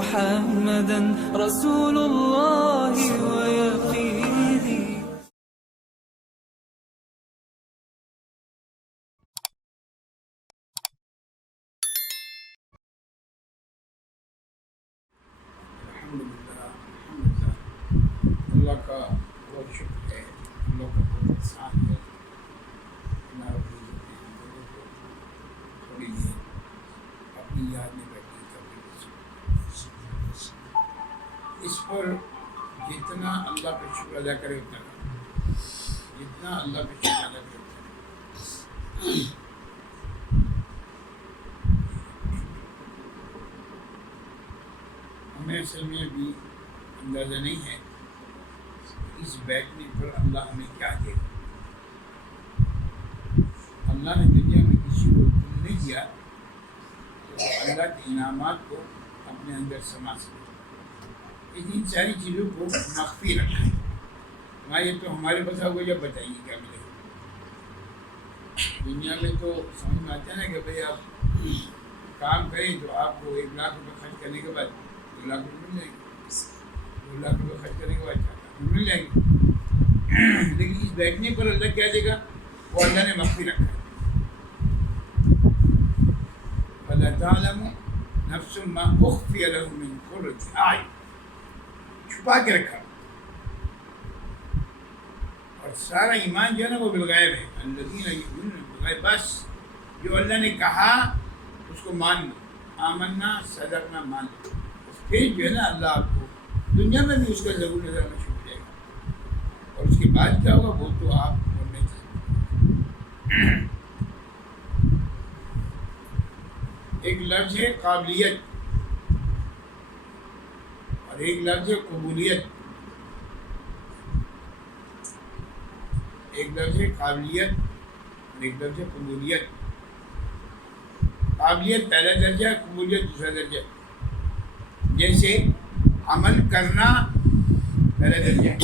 محمدا رسول الله ويقيني. اللہ کا بہت شکر ہے، اللہ کا بہت احسان ہے. اللہ رب العزت نے ہم لوگوں کو تھوڑی دیر اپنی یاد میں بیٹھنے کا بھی اس پر جتنا اللہ کا شکر ادا کرے اتنا کرے، جتنا اللہ کا شکر ادا کرے اتنا کرے. ہمیں اصل میں ابھی اندازہ نہیں ہے اس بیٹھنے پر اللہ ہمیں کیا دے گا. اللہ نے دنیا میں کسی کو علم نہیں دیا تو اللہ کے انعامات کو اپنے اندر سما سکے. ان ساری چیزوں کو مخفی رکھا ہے. یہ تو ہمارے بتا ہوئے جب بتائیے کیا ملے گا. دنیا میں تو سمجھ میں آتا ہے نا کہ بھائی آپ کام کریں تو آپ کو 1 لاکھ روپے خرچ کرنے کے بعد 2 لاکھ روپے مل جائیں گے، 2 لاکھ روپے خرچ کرنے کے بعد 4 لاکھ روپے مل جائیں گے. لیکن اس بیٹھنے پر اللہ کیا دے گا وہ اللہ نے مخفی رکھا ہے. فَلَا تَعْلَمُ نَفْسٌ مَا أُخْفِيَ لَهُم مِّن قُرَّةِ أَعْيُنٍ، چھپا کے رکھا. اور سارا ایمان جو ہے نا وہ بالغیب ہے. الذین یؤمنون بالغیب، بس جو اللہ نے کہا اس کو مان لو. آمنا صدقنا مان لو. پھر جو ہے نا اللہ آپ کو دنیا میں بھی اس کا ضرور نظر آنا شروع ہو جائے گا. اور اس کے بعد کیا ہوگا وہ تو آپ بولنے چاہیے. ایک لفظ ہے قابلیت اور ایک لفظ ہے قبولیت. ایک لفظ ہے قابلیت اور ایک لفظ ہے قبولیت. قابلیت پہلا درجہ ہے، قبولیت دوسرا درجہ. جیسے عمل کرنا پہلا درجہ ہے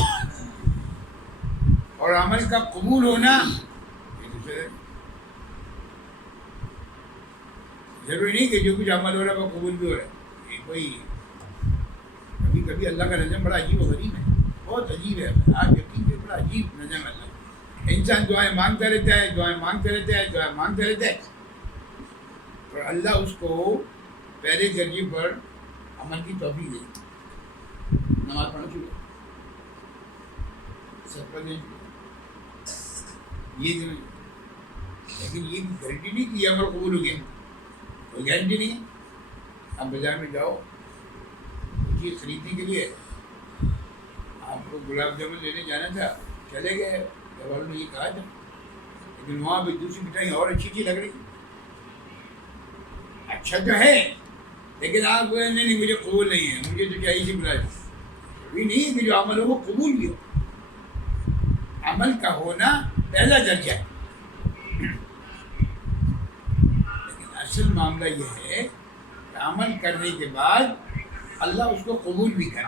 اور عمل کا قبول ہونا یہ دوسرا درجہ. ضروری نہیں کہ جو کچھ عمل ہو رہا ہے وہ قبول بھی ہو رہا ہے. یہ کوئی کبھی کبھی اللہ کا نظم بڑا عجیب و غریب ہے، بہت عجیب ہے. آپ یقین کریں بڑا عجیب نظم ہے اللہ. انسان دعائیں مانگتا رہتا ہے، دعائیں مانگتا رہتا ہے، دعائیں مانگتا رہتا ہے، اور اللہ اس کو پہلے درجے پر عمل کی توفیق دے. نماز پڑھنا شروع، صدقہ دینا شروع، یہ دینا. لیکن یہ گارنٹی نہیں کہ یہ عمل قبول ہو گیا، کوئی گارنٹی نہیں ہے. آپ بازار میں جاؤ چیز خریدنے کے لیے، آپ کو گلاب جامن لینے جانا تھا، چلے گئے، گھر والوں نے یہ کہا تھا، لیکن وہاں پہ دوسری مٹھائی اور اچھی لگ رہی. اچھا تو ہے لیکن آپ نہیں مجھے قبول نہیں ہے، مجھے تو چاہیے بلا جائے. ابھی نہیں کہ جو عمل ہو وہ قبول بھی ہو. عمل کا ہونا پہلا درجہ ہے، لیکن اصل معاملہ یہ ہے کہ عمل کرنے کے بعد اللہ اس کو قبول بھی کرے.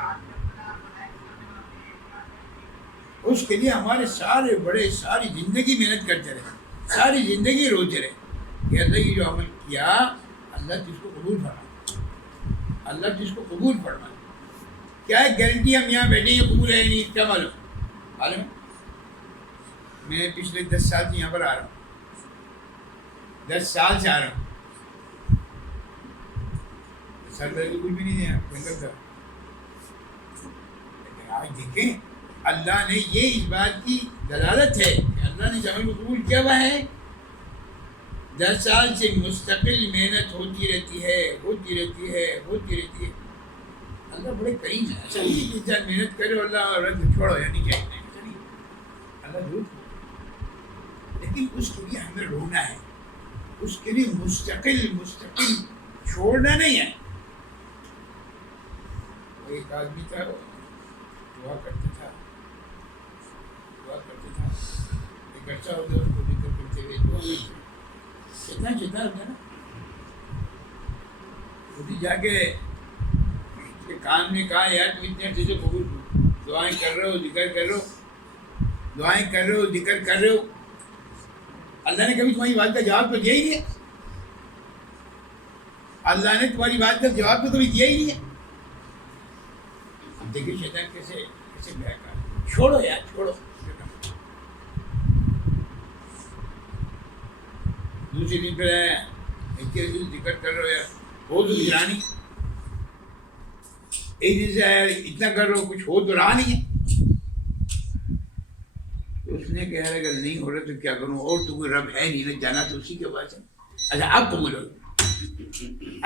اس کے لیے ہمارے سارے بڑے ساری زندگی محنت کرتے رہے، ساری زندگی روتے رہے کہ اللہ یہ جو عمل کیا اللہ جس کو قبول فرمائے، اللہ جس کو قبول فرمائے. کیا ہے گارنٹی ہم یہاں بیٹھے ہیں قبول ہے نہیں؟ کیا معلوم ہے؟ میں پچھلے 10 سال سے یہاں پر آ رہا ہوں، 10 سال سے آ رہا ہوں. سال پہلے تو کچھ بھی نہیں دیا جنگل کا. لیکن آج دیکھیں اللہ نے یہ اس بات کی دلالت ہے کہ اللہ نے عمل کو قبول کیا ہوا ہے. 10 سال سے مستقل محنت ہوتی رہتی ہے. اللہ بڑے کریم ہے. ایسا نہیں کہ انسان محنت کرے اللہ رنگ چھوڑو یا نہیں چاہیے، اللہ ضرور، لیکن اس کے لیے ہمیں رونا ہے، اس کے لیے مستقل چھوڑنا نہیں ہے. وہ ایک آدمی تھا دعا کرتا تھا ایک عرصہ ہو گیا اس کو ذکر کرتے ہوئے دعا کتنا ہوتا ہے نا. خود ہی جا کے کان میں کہا یار تم اتنے عرصے سے قبول دعائیں کر رہے ہو، ذکر کر رہے ہو، اللہ نے کبھی تمہاری بات کا جواب تو دیا ہی نہیں ہے. اللہ نے تمہاری بات کا جواب تو کبھی دیا ہی نہیں ہے. دیکھیے شیطان کیسے کیسے بہکا، چھوڑو یار چھوڑو. دوسری دن پھر ذکر کر رہے ہو یار ہو تو گرانی، ایک دن سے یار اتنا کر رہے ہو کچھ ہو تو رہا نہیں ہے. تو اس نے کہا اگر نہیں ہو رہا تو کیا کروں، اور تو کوئی رب ہے نہیں نا، جانا تو اسی کے پاس ہے. اچھا اب قبول ہو.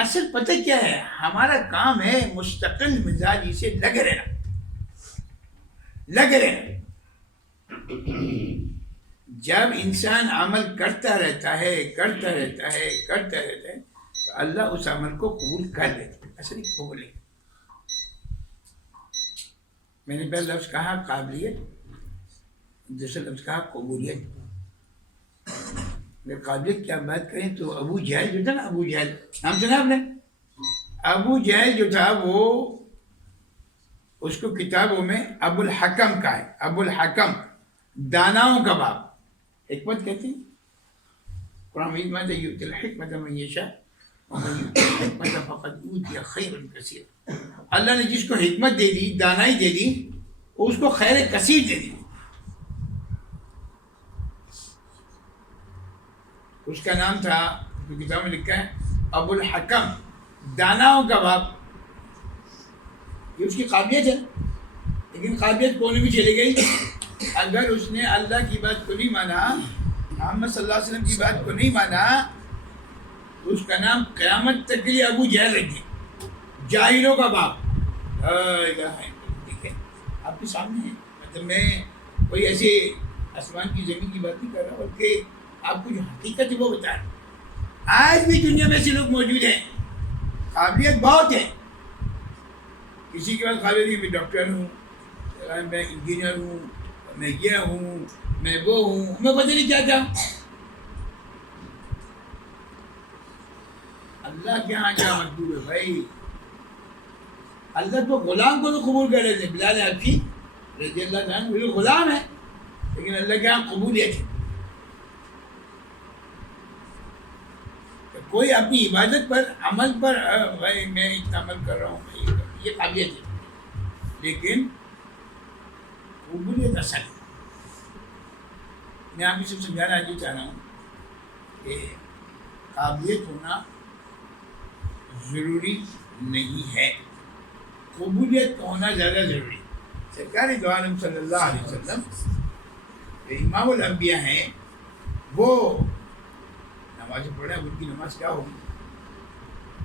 اصل پتہ کیا ہے، ہمارا کام ہے مستقل مزاجی سے لگے رہنا، لگے رہنا. جب انسان عمل کرتا رہتا ہے کرتا رہتا ہے کرتا رہتا ہے تو اللہ اس عمل کو قبول کر لیتا ہے. اصل قبول نہیں. میں نے پہلا لفظ کہا قابلیت، دوسرا لفظ کہا قبولیت. اگر قابلیت کی آپ بات کریں تو ابو جہل جو تھا نا، ابو جہل نام سنا آپ نے؟ ابو جہل جو تھا وہ اس کو کتابوں میں ابو الحکم کا ہے. ابو الحکم داناؤں کا باپ، حکمت کہتے ہیں. قرآن مجید میں یؤتی الحکمۃ من یشاء ومن یؤت الحکمۃ فقد اوتی خیرا کثیرا. اللہ نے جس کو حکمت دے دی، دانائی دے دی، اس کو خیر کثیر دے دی. اس کا نام تھا جو کتاب میں لکھا ہے ابو الحکم، داناؤں کا باپ. یہ اس کی قابلیت ہے، لیکن قابلیت کونے میں چلی گئی. اگر اس نے اللہ کی بات کو نہیں مانا، محمد صلی اللہ علیہ وسلم کی بات کو نہیں مانا، تو اس کا نام قیامت تک کے لیے ابو جہل رکھے، جاہلوں کا باپ. ٹھیک ہے آپ کے سامنے ہے. مطلب میں کوئی ایسے آسمان کی زمین کی بات نہیں کر رہا، بلکہ آپ کو جو حقیقت ہے وہ بتا رہا. آج بھی دنیا میں ایسے لوگ موجود ہیں، قابلیت بہت ہے. کسی کے پاس قابلیت ہے میں ڈاکٹر ہوں، میں انجینئر ہوں، میں یہ ہوں، میں وہ ہوں، میں پتہ نہیں کیا کیا. اللہ کے ہاں کیا مطلوب ہے بھائی؟ اللہ تو غلام کو تو قبول کر لیتے. بلال حبشی رضی اللہ عنہ وہ غلام ہے، لیکن اللہ کے ہاں قبولیت ہے. کوئی اپنی عبادت پر عمل پر بھائی میں اتنا عمل کر رہا ہوں، یہ قابلیت ہے، لیکن قبولیت اصل ہے. میں آپ کو سب سمجھانا یہ چاہ رہا ہوں کہ قابلیت ہونا ضروری نہیں ہے، قبولیت کا ہونا زیادہ ضروری. سرکار دو عالم صلی اللہ علیہ وسلم امام الانبیاء ہیں، وہ نماز پڑھ رہے ہیں، ان کی نماز کیا ہوگی؟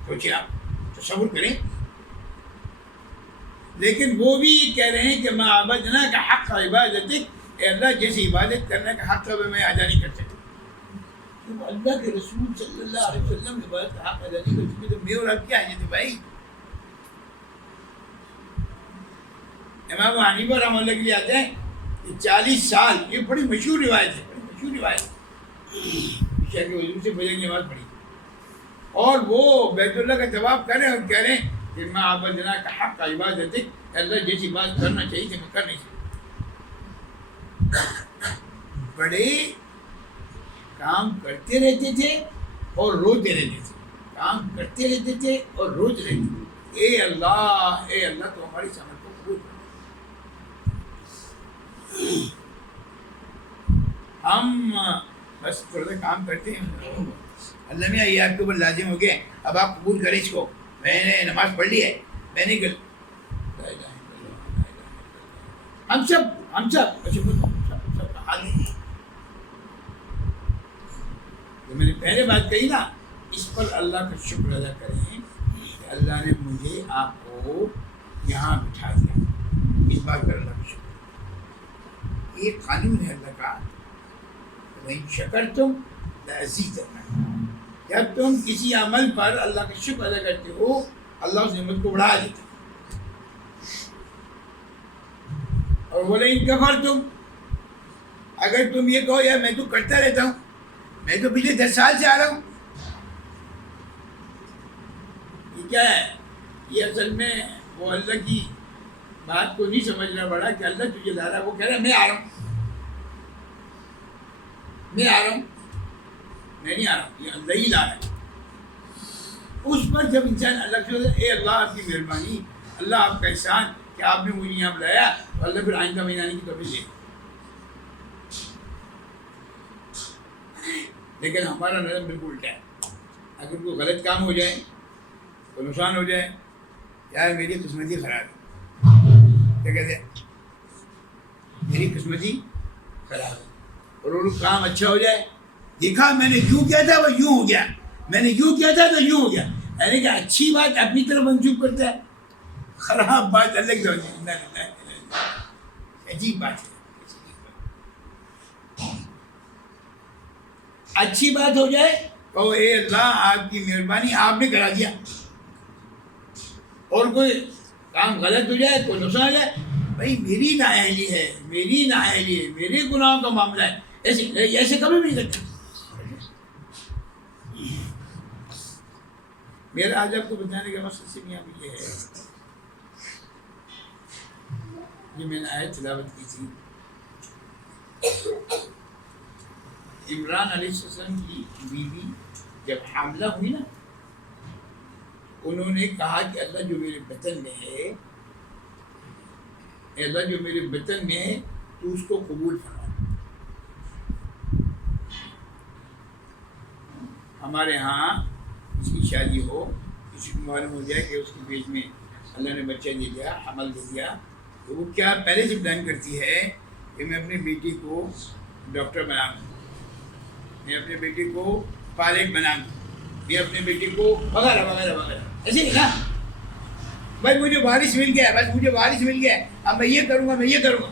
سوچیں آپ، تصور کریں. لیکن وہ بھی یہ کہہ رہے ہیں کہ ما عبدنا کا حق عبادتک، اے اللہ جیسی عبادت کرنے کا حق ہے میں ادا نہیں کر سکتا. تو اللہ کے رسول صلی اللہ علیہ وسلم عبادت کا حق ادا نہیں کر سکتے تو میں اور آپ کیا ہے بھائی؟ امام حنیفہ رحمۃ اللہ کے لیے آتے ہیں کہ 40 سال، یہ بڑی مشہور روایت ہے، بڑی مشہور روایت ہے، عشاء کے وضو سے فجر کی نماز پڑھی اور وہ بیت اللہ کا طواف کر رہے ہیں اور کہہ رہے ہیں کہ ما عبدنا کا حق عبادتک، اللہ جیسی بات کرنا چاہیے تھی میں کر نہیں سکتا. بڑے کام کرتے رہتے تھے اور روتے رہتے تھے، کام کرتے رہتے تھے اور روتے رہتے تھے. اے اللہ تو ہماری سمجھ کو قبول کر. ہم بس تھوڑا سا کام کرتے ہیں، اللہ میاں یہ آپ کے اوپر لازم ہو گیا، اب آپ قبول کریں اس کو. میں نے نماز پڑھ لی ہے، میں نہیں کر. ہم سب حال ہے. جو میں نے پہلے بات کہی نا، اس پر اللہ کا شکر ادا کریں کہ اللہ نے مجھے آپ کو یہاں بٹھا دیا. اس بات پر اللہ کا شکر. ایک قانون ہے اللہ کا، وَإِن شَكَرْتُمْ لَأَزِيدَنَّكُمْ. جب تم کسی عمل پر اللہ کا شکر ادا کرتے ہو، اللہ اس نعمت کو بڑھا دیتا ہے. اور وَلَئِن كَفَرْتُمْ، اگر تم یہ کہو یار میں تو کرتا رہتا ہوں، میں تو پچھلے 10 سال سے آ رہا ہوں، یہ کیا ہے؟ یہ اصل میں وہ اللہ کی بات کو نہیں سمجھنا پڑا کہ اللہ تجھے لا رہا ہے. وہ کہہ رہا ہے میں آ رہا ہوں، میں آ رہا ہوں، میں نہیں آ رہا ہوں، یہ اللہ ہی لا رہا ہے. اس پر جب انسان اللہ سے اے اللہ آپ کی مہربانی، اللہ آپ کا احسان کہ آپ نے مجھے یہاں بلایا تو اللہ پھر آئندہ مہینہ آنے کی توفیق دے. لیکن ہمارا نظم بالکل الٹا ہے. اگر کوئی غلط کام ہو جائے، کوئی نقصان ہو جائے، یار میری قسمتی خراب ہے، کیا کہتے ہیں، میری قسمتی خراب ہے. اور وہ کام اچھا ہو جائے، دیکھا میں نے یوں کیا تھا وہ یوں ہو گیا، میں نے یوں کیا تھا تو یوں ہو گیا. یعنی کہ اچھی بات اپنی طرف منسوخ کرتا ہے، خراب بات الگ سے ہو جائے. عجیب بات ہے. اچھی بات ہو جائے تو اے اللہ آپ کی مہربانی آپ نے کرا دیا، اور کوئی کام غلط ہو جائے، کوئی نقصان ہو جائے، بھائی میری نااہلی ہے، میری نااہلی ہے، میرے گناہوں کا معاملہ ہے. ایسے کبھی بھی نہیں کرتے. میرا آج آپ کو بتانے کا مقصد صرف یہاں پہ یہ ہے، جو میں نے آیت تلاوت کی تھی، عمران علیہ السلام کی بیوی جب حاملہ ہوئی نا، انہوں نے کہا کہ اللہ جو میرے بطن میں ہے، اللہ جو میرے بطن میں ہے تو اس کو قبول فرما. ہمارے ہاں اس کی شادی ہو، کسی کو معلوم ہو جائے کہ اس کے پیٹ میں اللہ نے بچہ دے دیا، حمل دے دیا، تو وہ کیا پہلے سے پلان کرتی ہے کہ میں اپنے بیٹی کو ڈاکٹر بناؤں، میں اپنے بیٹی کو پائلٹ بناؤں، میں اپنے بیٹی کو وغیرہ وغیرہ وغیرہ. ایسے نہیں نا، بھائی مجھے وارث مل گیا، بس مجھے وارث مل گیا، اب میں یہ کروں گا، میں یہ کروں گا.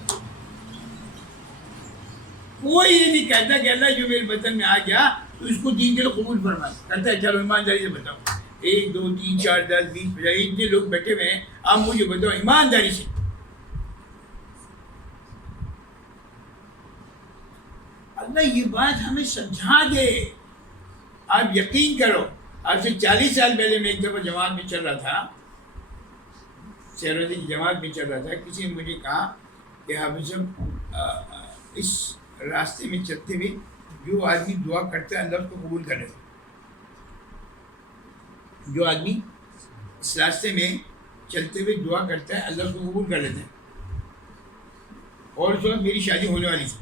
کوئی یہ نہیں کہتا کہ اللہ جو میرے بطن میں آ گیا تو اس کو دین کے لوگ قبول فرما کرتا ہے. چلو ایمانداری سے بتاؤ، 1 2 3 4 10 20 50 اتنے لوگ بیٹھے ہوئے ہیں، آپ مجھے بتاؤ ایمانداری سے، اللہ یہ بات ہمیں سمجھا دے. آپ یقین کرو، آج سے 40 سال پہلے میں ایک دفعہ جماعت میں چل رہا تھا، شہروزی کی جماعت میں چل رہا تھا، کسی نے مجھے کہا کہ حافظ صاحب اس راستے میں چلتے ہوئے جو آدمی دعا کرتا ہے اللہ اس کو قبول کر لیتا ہے. جو آدمی اس راستے میں چلتے ہوئے دعا کرتا ہے اللہ اس کو قبول کر لیتا ہے. اور اس وقت میری شادی ہونے والی تھی،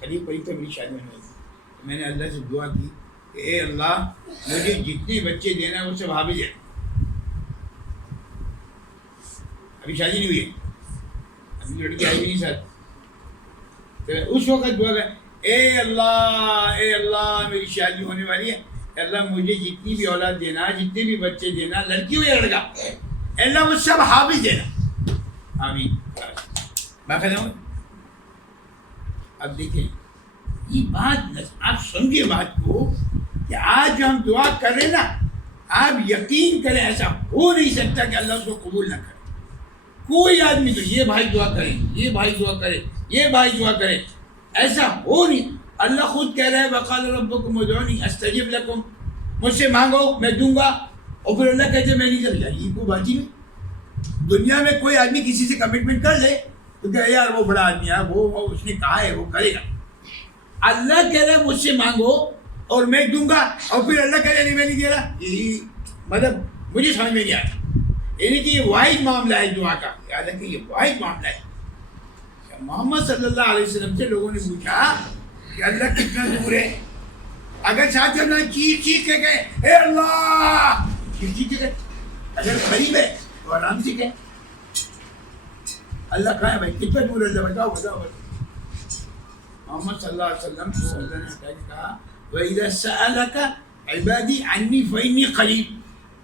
قریب قریب تک میری شادی ہونے والی تھی. میں نے اللہ سے دعا کی کہ اے اللہ مجھے جتنے بچے دینا ہے وہ سب حافظ ہے. ابھی شادی نہیں ہوئی ہے، ابھی لڑکی آئی بھی نہیں ساتھ. تو اس وقت دعا کر اے اللہ میری شادی ہونے والی ہے، اللہ مجھے جتنی بھی اولاد دینا، جتنے بھی بچے دینا، لڑکی ہو یا لڑکا، اللہ وہ سب حافظ دینا. آمین. باقاعدہ. اب دیکھیں یہ بات، آپ سمجھے بات کو کہ آج جو ہم دعا کر رہے ہیں نا، آپ یقین کریں ایسا ہو نہیں سکتا کہ اللہ اس کو قبول نہ کرے. کوئی آدمی تو یہ بھائی دعا کرے، یہ بھائی دعا کرے، یہ بھائی دعا کرے، ایسا ہو نہیں. اللہ خود کہہ رہا ہے وقال ربکم ادعونی استجب لکم، مجھ سے مانگو میں دوں گا. اور پھر اللہ کہتے میں نہیں کرتا. یہ کوئی بات ہی نہیں. دنیا میں کوئی آدمی کسی سے کمٹمنٹ کر لے تو کہ یار وہ بڑا آدمی ہے، وہ اس نے کہا ہے وہ کرے گا. اللہ کہہ رہا ہے مجھ سے مانگو اور میں دوں گا، اور پھر اللہ کہہ رہا ہے نہیں میں نہیں دے رہا. یہی مطلب مجھے سمجھ میں نہیں آتا. یعنی کہ یہ واحد معاملہ ہے دعا کا، یاد رکھیں یہ واحد معاملہ ہے. محمد صلی اللہ علیہ وسلم سے لوگوں نے پوچھا کہ اللہ کتنا دور ہے. اگر ساتھ اللہ چیخ چیخ کے گئے اے اللہ، چیخ چیخ کے گئے. اگر قریب ہے تو آرام سے گئے. اللہ کہاں ہے بھائی، کتنا دور ہے بتاؤ بتاؤ. محمد صلی اللہ علیہ وسلم کو اللہ نے کہا وَإِذَا سَأَلَكَ عِبَادِي عَنِّي فَإِنِّي قَرِيبٌ.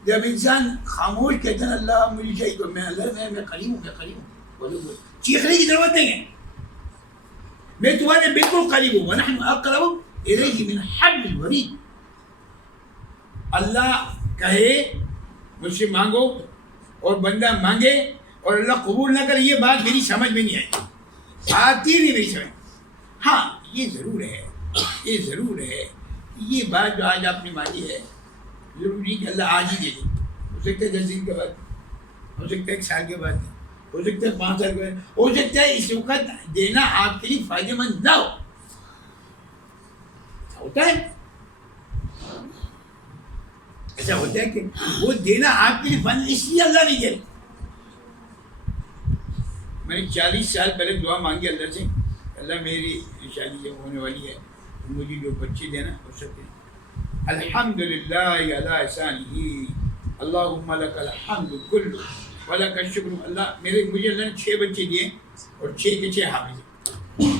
جب انسان خاموش کہتا ہے اللہ مجھے چاہیے تو میں اللہ میں قریب ہوں، میں قریب ہوں. بولو بولو، چیخنے کی ضرورت نہیں ہے، میں تمہارے بالکل قریب ہوں. وَنَحْنُ أَقْرَبُ إِلَيْهِ مِنْ حَبْلِ الْوَرِيدِ. اللہ کہے مجھ سے مانگو اور بندہ مانگے اور اللہ قبول نہ کرے، یہ بات میری سمجھ میں نہیں آتی نہیں میری سمجھ. ہاں یہ ضرور ہے، یہ ضرور ہے، یہ بات جو آج آپ نے مانی ہے ضروری کہ اللہ آج ہی دے دے. ہو سکتا ہے 10 دن کے بعد، ہو سکتا ہے 1 سال کے بعد، ہو سکتا ہے 5 سال کے بعد، ہو سکتا ہے اس وقت دینا آپ کے لیے فائدے مند نہ ہو. ہوتا ہے ایسا، ہوتا ہے کہ وہ دینا آپ کے لیے فائدہ، اس لیے اللہ نہیں دے رہا. میں نے 40 سال پہلے دعا مانگی اللہ سے، اللہ میری شادی جب ہونے والی ہے تو مجھے جو بچے دینا ہو سکتے ہیں. الحمدللہ علی احسانہ اللہم لک الحمد کلہ ولک الشکر. مجھے اللہ نے 6 بچے دیے اور 6 کے 6 حافظ ہیں.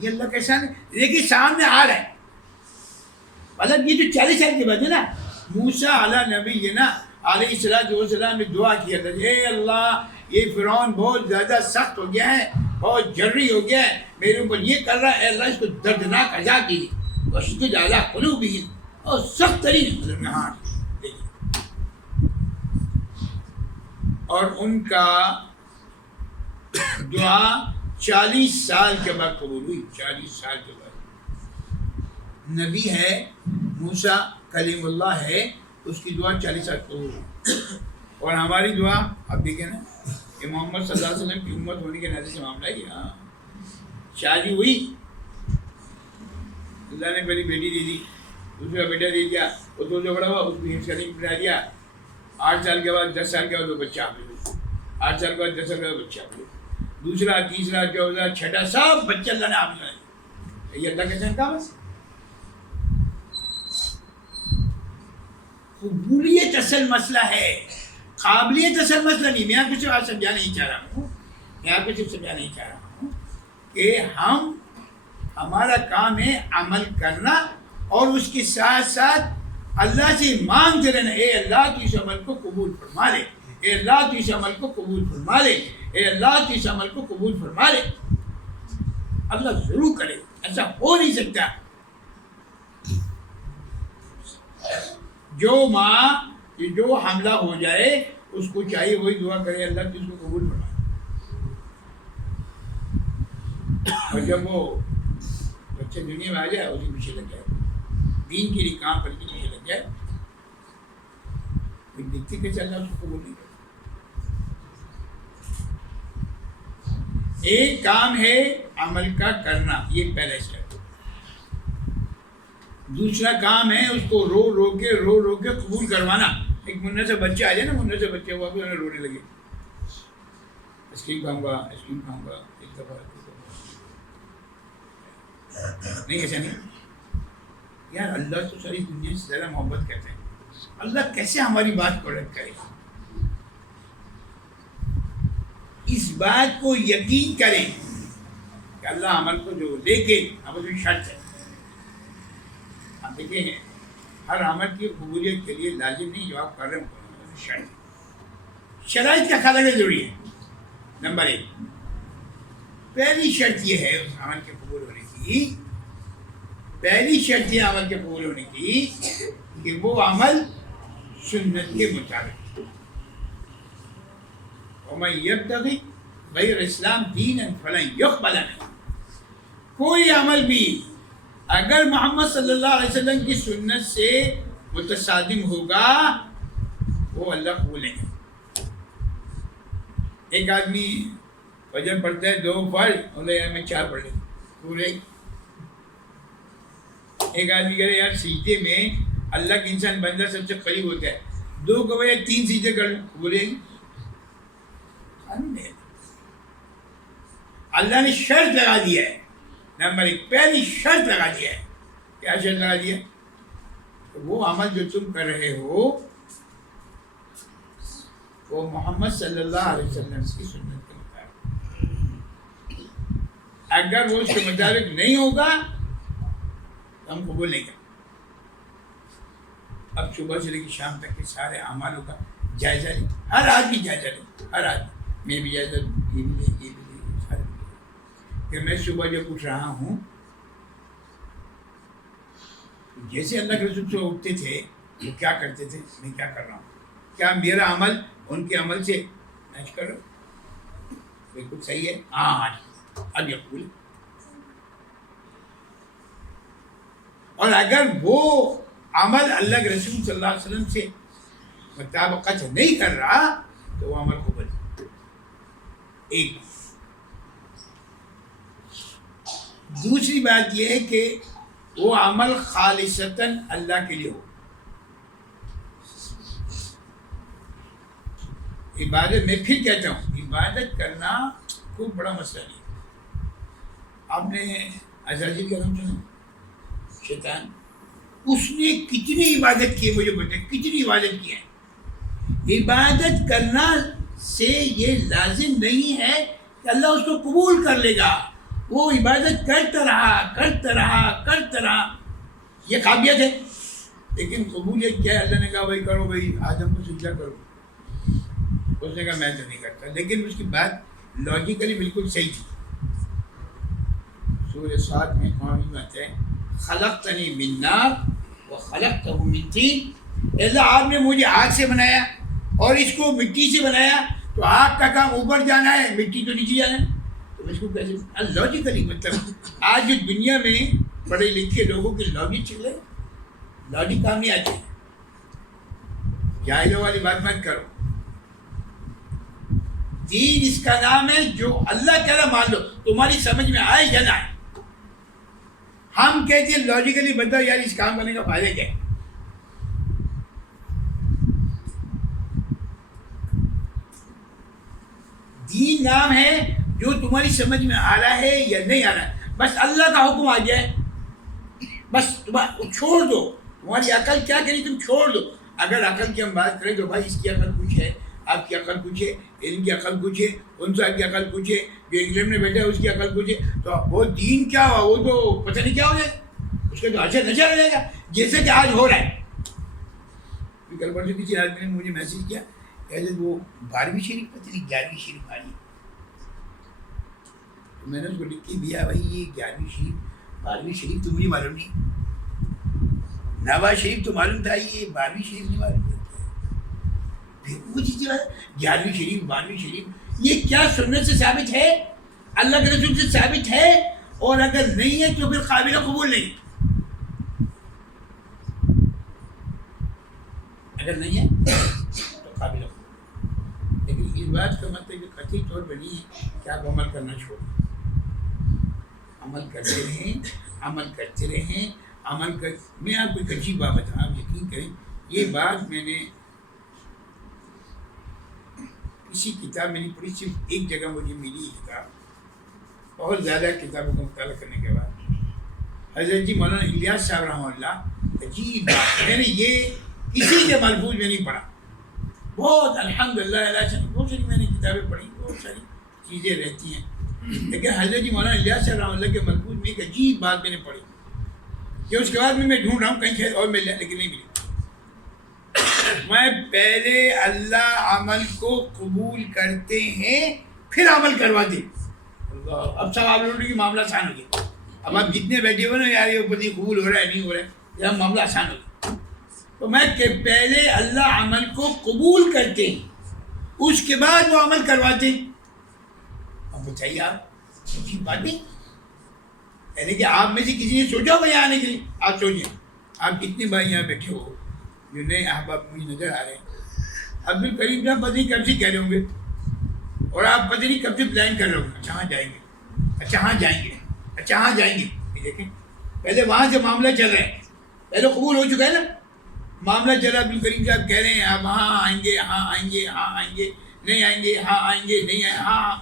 یہ اللہ کا احسان ہے. لیکن سامنے آ رہا ہے، مطلب یہ جو 40 سال کی بات ہے نا، موسیٰ علیہ نبی نا علیہ السلام نے دعا کیا تھا، اے اللہ یہ فرعون بہت زیادہ سخت ہو گیا ہے، بہت جری ہو گیا ہے، میرے اوپر یہ کر رہا ہے، اے اللہ اس کو دردناک عذاب دیجیے، واشدد علی قلوبہم، اور سخت ترین ہاں. اور ان کا دعا 40 سال کے بعد قبول ہوئی. 40 سال کے بعد نبی ہے موسیٰ کلیم اللہ ہے، اس کی دعا 40 سال قبول ہوئی. اور ہماری دعا اب دیکھیں نا کہ محمد صلی اللہ علیہ وسلم کی امت ہونے کے ناطے سے معاملہ ہے. ہاں شادی ہوئی، اللہ نے پہلی بیٹی دے دی، دوسرا بیٹا دے دیا، وہ جو بڑا ہوا اس کو حفظ کرنے پڑھا دیا. 8 سال کے بعد 10 سال کے بعد وہ بچہ آپ لے، 8 سال کے بعد 10 سال کے بعد بچہ آپ لے، دوسرا تیسرا 14 چھٹا سب بچہ اللہ نے آپ لے. یہ اللہ کا چند کام ہے. قبولیت اصل مسئلہ ہے، قابلیت اصل مسئلہ نہیں. میں آپ کو صرف سمجھانا نہیں چاہ رہا ہوں، کہ ہمارا کام ہے عمل کرنا اور اس کے ساتھ ساتھ اللہ سے مانگتے رہنا، اے اللہ تو اس عمل کو قبول فرما لے، اے اللہ تو اس عمل کو قبول فرما لے، اے اللہ تو اس عمل کو قبول فرما لے. اللہ ضرور کرے، ایسا ہو نہیں سکتا. جو ماں جو حملہ ہو جائے اس کو چاہیے وہی دعا کرے اللہ تو اس کو قبول فرمائے. اور جب وہ بچے دنیا میں آ جائے اسی پیچھے لگ جائے، دین کے لیے کام کر کے پیچھے لگ جائے، پھر دیکھتے کہ اللہ اس کو قبول نہیں کرے. ایک کام ہے عمل کا کرنا، یہ پہلا اسٹیپ. دوسرا کام ہے اس کو رو رو کے قبول کروانا. ایک منہ سے بچہ آ جائے نا، منہ سے بچے ہوا بھی انہیں رونے لگے، آئس کریم کھاؤں گا، ایک دفعہ نہیں. ایسا نہیں یار، اللہ تو ساری دنیا سے زیادہ محبت کرتے ہیں. اللہ کیسے ہماری بات کو رد کرے؟ اس بات کو یقین کریں کہ اللہ عمل کو جو لیکن عمل کی شرط ہے. آپ دیکھیں ہر عمل کی قبولیت کے لیے لازم نہیں جو آپ کر رہے ہیں، شرائط کا خیال رکھنا ضروری ہے. نمبر 1 پہلی شرط یہ ہے اس عمل کے قبول ہونے کی، پہلی شرط یہ عمل کے قبول ہونے کی کہ وہ عمل سنت کے مطابق. وَمَن يَبْتَغِ غَيْرَ الْإِسْلَامِ دِينًا فَلَن يُقْبَلَ مِنْهُ. کوئی عمل بھی اگر محمد صلی اللہ علیہ وسلم کی سنت سے متصادم ہوگا وہ اللہ قبول نہیں کرے. ایک آدمی فجر پڑھتا ہے 2 فرض، بولے یار میں 4 پڑھ لیتا پورے. ایک آدمی کہہ رہے یار سجدے میں اللہ کے انسان بندہ سب سے قریب ہوتا ہے، 2 کے بجائے 3 سجدے کر لوں، بولے اللہ نے شرط لگا دیا ہے. نمبر 1 پہلی شرط لگا دیا ہے. کیا شرط لگا دیا؟ وہ عمل جو تم کر رہے ہو وہ محمد صلی اللہ علیہ وسلم کی سنت کے مطابق. اگر وہ اس کے مطابق نہیں ہوگا تو ہم قبول نہیں کریں. اب صبح سے لے کے شام تک کے سارے اعمالوں کا جائزہ لیں، ہر آدمی جائزہ لیں، ہر آدمی. میں بھی جائزہ لوں، یہ بھی لیں، یہ بھی لیں، سارے کہ میں صبح جب اٹھ رہا ہوں جیسے اللہ کے رسول سے اٹھتے تھے وہ کیا کرتے تھے، میں کیا کر رہا ہوں، کیا میرا عمل ان کے عمل سے میچ کر رہا ہوں؟ بالکل صحیح ہے. ہاں اب یقول. اور اگر وہ عمل اللہ کے رسول صلی اللہ علیہ وسلم سے مطابقت نہیں کر رہا تو وہ عمل قبول. ایک دوسری بات یہ ہے کہ وہ عمل خالصتاً اللہ کے لیے ہو. عبادت میں پھر کہتا ہوں عبادت کرنا کوئی بڑا مسئلہ نہیں. آپ نے عزازیل کا نام سنا؟ شیطان. اس نے کتنی عبادت کی ہے مجھے بتائیں, کتنی عبادت کی ہے. عبادت کرنا سے یہ لازم نہیں ہے کہ اللہ اس کو قبول کر لے گا. وہ عبادت کرتا رہا, یہ قابلیت ہے. لیکن قبولیت کیا ہے؟ اللہ نے کہا بھائی کرو, بھائی آدم کو سجدہ کرو. اس نے کہا میں تو نہیں کرتا. لیکن اس کی بات لاجیکلی بالکل صحیح تھی. سورہ صاد میں قرآن میں آتا ہے خلقتنی من نار وخلقتہ من طین. اللہ آپ نے مجھے آگ سے بنایا اور اس کو مٹی سے بنایا, تو آگ کا کام اوپر جانا ہے, مٹی تو نیچے جانا ہے. تو اس کو کیسے لاجیکلی, مطلب آج جو دنیا میں پڑھے لکھے لوگوں کی لاجک چلے, لاجک کام نہیں آتی. جاہلوں والی بات مت کرو. دین اس کا نام ہے جو اللہ کہہ رہا مان لو, تمہاری سمجھ میں آئے یا نہ آئے. ہم کہتے ہیں لاجیکلی بتاؤ یار اس کام کرنے کا فائدہ کیا ہے. دین نام ہے جو تمہاری سمجھ میں آ رہا ہے یا نہیں آ رہا ہے, بس اللہ کا حکم آ جائے, بس چھوڑ دو. تمہاری عقل کیا کری تم چھوڑ دو. اگر عقل کی ہم بات کریں تو بھائی اس کی عقل کچھ ہے, آپ کی عقل کچھ ہے, ان کی عقل کچھ ہے, ان صاحب کی عقل کچھ ہے, جو انگلینڈ میں بیٹھا ہے اس کی عقل کچھ ہے. تو وہ دین کیا ہوا, وہ تو پتہ نہیں کیا ہو جائے, اس کا تو اچھا نظر رہے گا جیسے کہ آج ہو رہا ہے. کل پرسوں کسی آدمی نے مجھے میسیج کیا, وہ 12ویں شریف پتہ نہیں 11ویں شریف آ رہی ہے. تو میں نے اس کو لکھ کے دیا بھائی یہ 11ویں شریف 12ویں شریف تو مجھے معلوم نہیں, نواز شریف تو معلوم تھا, یہ 12ویں شریف نہیں معلوم تھا. 11ویں شریف 12ویں شریف یہ کیا سنت سے ثابت ہے, اللہ کے رسول سے ثابت ہے, اور اگر نہیں ہے تو پھر قابل قبول نہیں. اگر نہیں ہے تو قابل قبول. لیکن اس بات کا مطلب یہ قطعی طور پر نہیں ہے کہ آپ عمل کرنا چھوڑیں. عمل کرتے رہیں. میں آپ کو ایک عجیب بات بتاؤں, آپ یقین کریں, یہ بات میں نے کسی کتاب میں نہیں پڑھی, صرف ایک جگہ مجھے ملی یہ کتاب. بہت زیادہ کتابوں کا مطالعہ کرنے کے بعد حضرت جی مولانا الیاس صاحب رحمہ اللہ, عجیب بات, میں نے یہ کسی کے ملفوظ میں نہیں پڑھا. بہت الحمدللہ بہت ساری میں نے کتابیں پڑھی, بہت ساری چیزیں رہتی ہیں, لیکن حضرت جی مولانا الیاس صاحب رحمہ اللہ کے ملفوظ میں ایک عجیب بات میں نے پڑھی کہ اس کے بعد میں ڈھونڈ رہا ہوں کہیں شاید اور مل جائے, لیکن نہیں ملی. میں پہلے اللہ عمل کو قبول کرتے ہیں پھر عمل کرواتے ہیں. اب سب آپ لوگوں کی معاملہ آسان ہو گیا. اب آپ جتنے بیٹھے ہوئے نا یار یہ پتہ قبول ہو رہا ہے نہیں ہو رہا ہے, یہ معاملہ آسان ہو گیا. تو میں کہ پہلے اللہ عمل کو قبول کرتے ہیں اس کے بعد وہ عمل کرواتے ہیں. اب بتائیے آپ کی بات نہیں, یعنی کہ آپ میں سے کسی نے سوچا ہوگا یہاں آنے کے لیے. آپ سوچیں آپ کتنے بھائی یہاں بیٹھے ہو جو نئے احباب مجھے نظر آ رہے ہیں. عبد الکریم صاحب پتہ نہیں کب سے کہہ رہے ہوں گے, اور آپ پتہ نہیں کب سے پلان کر رہے ہوں گے, اچھا ہاں جائیں گے, اچھا ہاں جائیں گے, اچھا ہاں جائیں گے. دیکھیں پہلے وہاں سے معاملہ چل رہا ہے, پہلے قبول ہو چکا ہے نا معاملہ چل رہا. عبد الکریم صاحب کہہ رہے ہیں آپ ہاں آئیں گے, ہاں آئیں گے, ہاں آئیں گے, نہیں آئیں گے, ہاں آئیں گے, نہیں آئیں, ہاں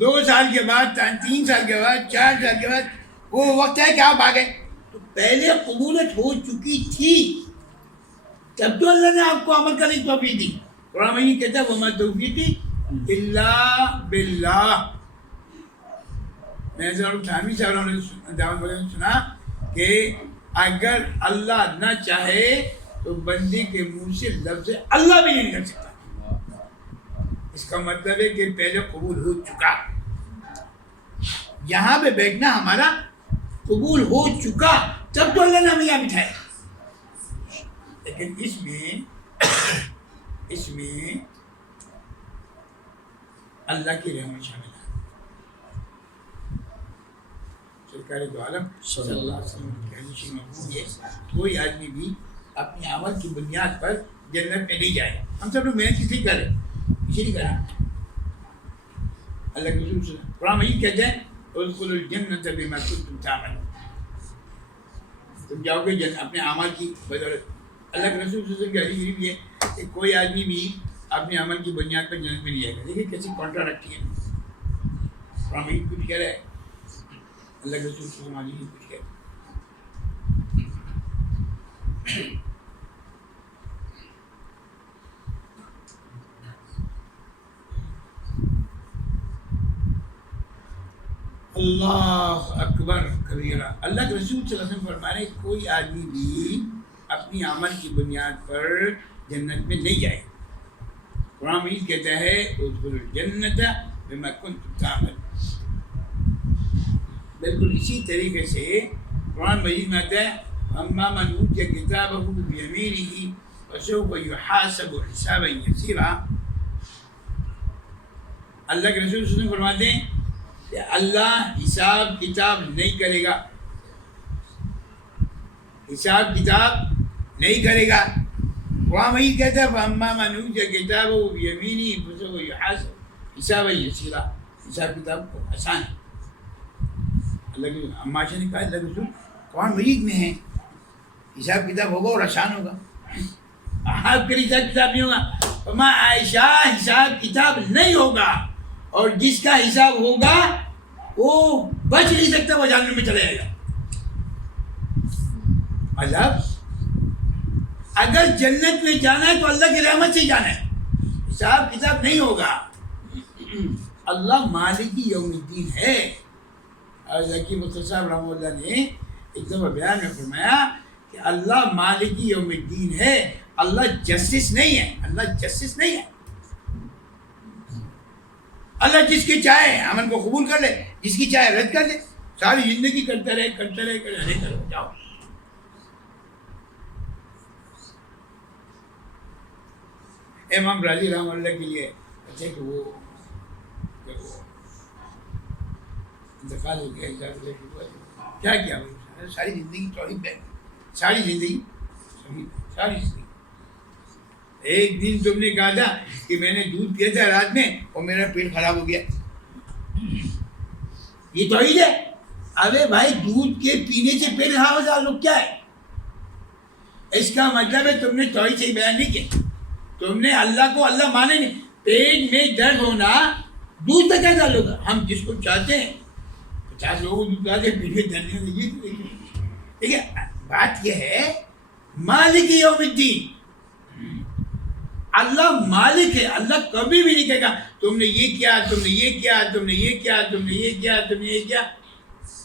2 سال کے بعد 3 سال کے بعد 4 سال کے بعد وہ وقت ہے کہ آپ آ گئے. تو پہلے قبولت ہو چکی تھی تب تو اللہ نے آپ کو عمل کرنے کی توفیق دی. قرآن میں کہتا ہے وما توفیقی الا باللہ. میں تھانوی صاحب نے سنا کہ اگر اللہ نہ چاہے تو بندے کے منہ سے لفظ اللہ بھی نہیں نکل سکتا. اس کا مطلب ہے کہ پہلے قبول ہو چکا, یہاں پہ بیٹھنا ہمارا قبول ہو چکا, تب تو اللہ نے ہمیں یہاں بٹھایا. لیکن اس میں اللہ کی رحمت شامل ہے. سرکار دو عالم صلی اللہ علیہ وسلم کی حدیث مقبول ہے, کوئی آدمی بھی اپنی عمل کی بنیاد پر جنت میں نہیں جائے. ہم سب لوگ محنت کس لیے کر رہے ہیں, اسی لیے کر رہے ہیں. اللہ کے رسول صلی اللہ علیہ وسلم قرآن مجید کہتے ہیں ادخلوا الجنۃ بما کنتم تعملون, تم جاؤ گے اپنے اعمال کی بدولت. اللہ کے رسول صلی اللہ علیہ وسلم کی حدیث شریف یہ کہ کوئی آدمی بھی اپنے عمل کی بنیاد پر جنت میں نہیں جائے گا. دیکھیے کیسی کانٹراڈکٹ ہے. قرآن مجید کچھ کہہ رہا ہے, اللہ کے رسول صلی اللہ علیہ وسلم کچھ کہہ رہا ہے. اللہ اکبر کبیرہ. اللہ کے رسول صلی اللہ علیہ وسلم فرما رہے ہیں کوئی آدمی بھی اپنی عمل کی بنیاد پر جنت میں نہیں جائے. قرآن مجید کہتا ہے ادخلوا الجنۃ بما کنتم تعملون. بالکل اسی طریقے سے قرآن مجید میں آتا ہے اما من اوتی کتابہ بیمینہ فسوف یحاسب حسابا یسیرا. اللہ کے رسول صلی اللہ علیہ وسلم فرماتے ہیں کہ اللہ حساب کتاب نہیں کرے گا, حساب کتاب نہیں کرے گا. قرآن مجید کہتا ہے فَأَمَّا مَنْ أُوتِیَ کِتَابَهُ بِیَمِینِهِ فَسَوْفَ یُحَاسَبُ حسابا یسیرا. حساب کتاب کو آسان ہے. اللہ کے عماشہ نے کہا اللہ کے رسول قرآن مجید میں ہے حساب کتاب ہوگا اور آسان ہوگا, آپ کے حساب کتاب نہیں ہوگا. فما عائشہ حساب کتاب نہیں ہوگا, اور جس کا حساب ہوگا وہ بچ نہیں سکتا, وہ جہنم میں چلا جائے گا. مطلب اگر جنت میں جانا ہے تو اللہ کی رحمت سے جانا ہے, حساب کتاب نہیں ہوگا. اللہ مالک یوم الدین ہے. اور ذکی مصطفیٰ صاحب رحمہ اللہ نے ایک دفعہ بیان میں فرمایا کہ اللہ مالک یوم الدین ہے, اللہ جسٹس نہیں ہے. اللہ جسٹس نہیں ہے. اللہ جس کی چاہے عمل کو قبول کر لے, جس کی چاہے رد کر دے. ساری زندگی کرتے رہے کرتے رہے کرتے رہے, کرو جاؤ. امام راضی رحمہ اللہ کے لیے اچھا کہ وہ انتقال ہو گیا, کیا کیا ساری زندگی توحید ہے, ساری زندگی ساری زندگی. ایک دن تم نے کہا تھا کہ میں نے دودھ پیا تھا رات میں اور میرا پیٹ خراب ہو گیا, یہ توحید ہے. ارے بھائی دودھ کے پینے سے پیٹ خراب ہو جائے لوگ کیا ہے, اس کا مطلب ہے تم نے توحید صحیح بیان نہیں کیا. تم نے اللہ کو اللہ مانے نہیں. پیٹ میں درد ہونا دودھ تک کیا تعلق ہے. ہم جس کو چاہتے ہیں 50 لوگوں کو دودھ چاہتے ہیں, پیٹ میں درد نہیں ہوتی. ٹھیک ہے, بات یہ ہے مالک یوم الدین, اللہ مالک ہے. اللہ کبھی بھی نہیں کہے گا تم نے یہ کیا, تم نے یہ کیا, تم نے یہ کیا, تم نے یہ کیا, تم نے یہ کیا.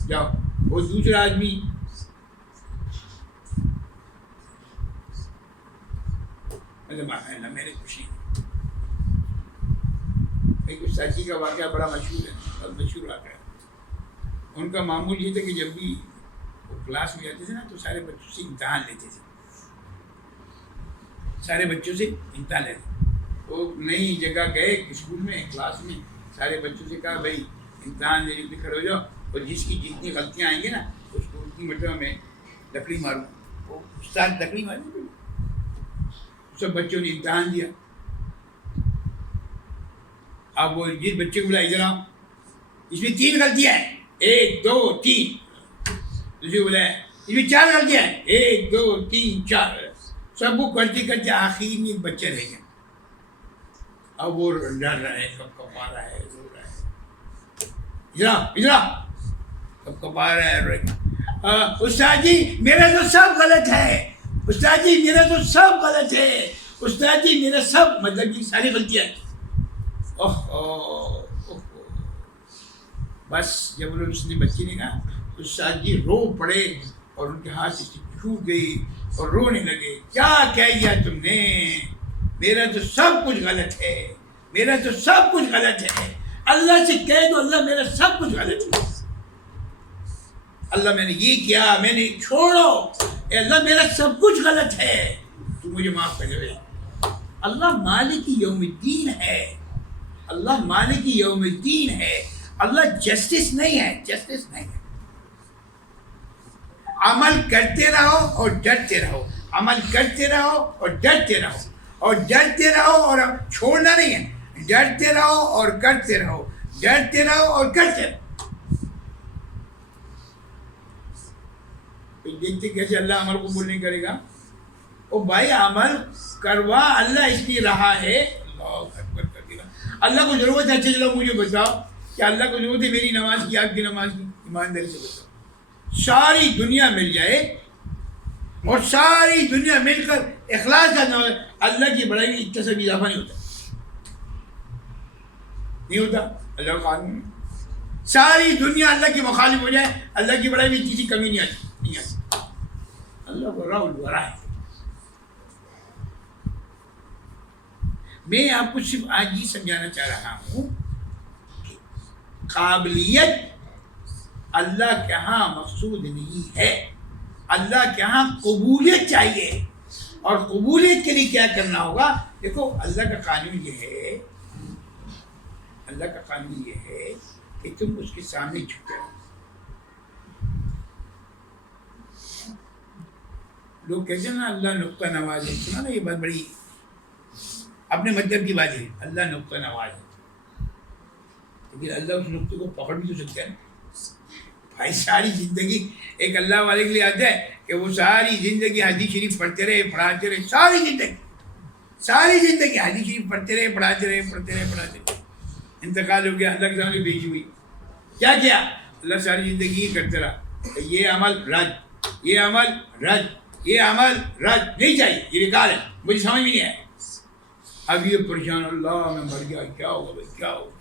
جاؤ. وہ دوسرا آدمی میں نے کچھ نہیں. ایک ساتھی کا واقعہ بڑا مشہور ہے, بہت مشہور واقعہ ہے. ان کا معمول یہ تھا کہ جب بھی وہ کلاس میں جاتے تھے نا تو سارے بچوں سے امتحان لیتے تھے, سارے بچوں سے امتحان لیتے. وہ نئی جگہ گئے اسکول میں, کلاس میں, سارے بچوں سے کہا بھائی امتحان دینے کے لیے کھڑے ہو جاؤ, اور جس کی جتنی غلطیاں آئیں گی نا اس کو اتنی مرتبہ میں لکڑی ماروں. وہ استاد لکڑی ماری. سب بچوں نے امتحان دیا. اب وہ جس بچے کو بولا ادھر آؤ, اس میں 3 غلطیاں ہیں, 1 2 3. دوسرے کو بولا اس میں 4 غلطیاں ہیں, 1 2 3 4. سب کو کرتے کرتے آخر میں ایک بچہ رہ گیا. اب وہ ڈر رہا ہے, کب کپا رہا ہے, رو رہا ہے, ادھر کب کپا رہا ہے, رو رہا ہے. استاد جی میرا تو سب غلط ہے, استاد جی میرا تو سب غلط ہے, استاد جی میرا سب, مطلب یہ ساری غلطیاں ہیں. بس جب اس نے بچے نے کہا استاد جی رو پڑے اور ان کے ہاتھ سے چھوٹ گئی اور رونے لگے. کیا کہہ دیا تم نے, میرا تو سب کچھ غلط ہے, میرا تو سب کچھ غلط ہے. اللہ سے کہہ دو اللہ میرا سب کچھ غلط ہے. اللہ میں نے یہ کیا, میں نے چھوڑو, اے اللہ میرا سب کچھ غلط ہے, تو مجھے معاف کر دے. اللہ مالک یوم الدین ہے, اللہ مالک یوم الدین ہے. اللہ جسٹس نہیں ہے, جسٹس نہیں ہے. عمل کرتے رہو اور ڈرتے رہو, عمل کرتے رہو اور ڈرتے رہو, اور ڈرتے رہو اور چھوڑنا نہیں ہے. ڈرتے رہو اور کرتے رہو, ڈرتے رہو اور کرتے رہو. دیکھتے کیسے اللہ عمل قبول نہیں کرے گا. او بھائی عمل کروا, اللہ اس لیے رہا ہے. اللہ اللہ کو ضرورت ہے، اچھا چلو مجھے بتاؤ کہ اللہ کو ضرورت ہے میری نماز کی، آپ کی نماز کی؟ ایمانداری سے بتاؤ. ساری دنیا مل جائے اور ساری دنیا مل کر اخلاص کا نماز، اللہ کی بڑائی میں اتنا سا بھی اضافہ نہیں ہوتا، نہیں ہوتا. اللہ کا قانون ساری دنیا اللہ کی مخالف ہو جائے، اللہ کی بڑائی میں اتنی سی کمی نہیں آتی. اللہ کو راہ الورا ہے. میں آپ کو صرف آج یہ سمجھانا چاہ رہا ہوں کہ قابلیت اللہ کے ہاں مقصود نہیں ہے، اللہ کے ہاں قبولیت چاہیے. اور قبولیت کے لیے کیا کرنا ہوگا؟ دیکھو اللہ کا قانون یہ ہے، اللہ کا قانون یہ ہے کہ تم اس کے سامنے جھک جاؤ. لوگ کہتے ہیں نا اللہ نقطہ نواز ہے، سنا نا یہ بات بڑی اپنے مطلب کی بات ہے، اللہ نقطہ نواز ہے. لیکن اللہ اس نقطے کو پکڑ بھی تو سکتا ہے. بھائی ساری زندگی ایک اللہ والے کے لیے آتا ہے کہ وہ ساری زندگی حدیث شریف پڑھتے رہے پڑھاتے رہے، ساری زندگی حدیث شریف پڑھتے رہے پڑھاتے رہے. انتقال ہو گیا، اللہ کے سامنے بھیجی ہوئی. کیا کیا؟ اللہ ساری زندگی کرتے رہا، یہ عمل رد، یہ عمل رد، یہ عمل رد، نہیں چاہیے، یہ بیکار ہے، مجھے سمجھ میں نہیں آیا. اب یہ پریشان، اللہ میں مر گیا، کیا ہوگا بھائی، کیا ہوگا؟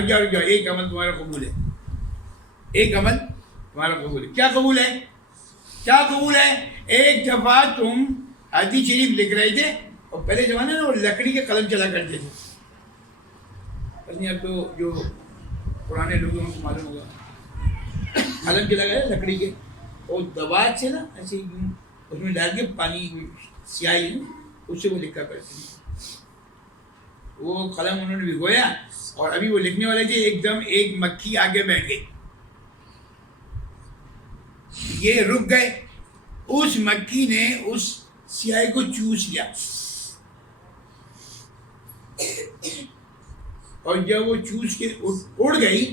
کیا ایک عمل تمہارا قبول ہے، ایک عمل تمہارا قبول ہے. کیا قبول ہے؟ کیا قبول ہے؟ ایک دفعہ تم حدیث شریف لکھ رہے تھے، اور پہلے زمانے میں وہ لکڑی کے قلم چلا کرتے تھے. اب تو جو پرانے لوگوں کو معلوم ہوگا، قلم چلا گیا لکڑی کے، اور دباج سے نا ایسے اس میں ڈال کے پانی سیاہی اس سے وہ لکھا کرتے ہیں. وہ قلم انہوں نے بھگویا، اور ابھی وہ لکھنے والے تھے، ایک دم ایک مکھی آگے بیٹھ گئی. یہ رک گئے، اس مکھی نے اس سیاہی کو چوس لیا، اور جب وہ چوس کے اڑ گئی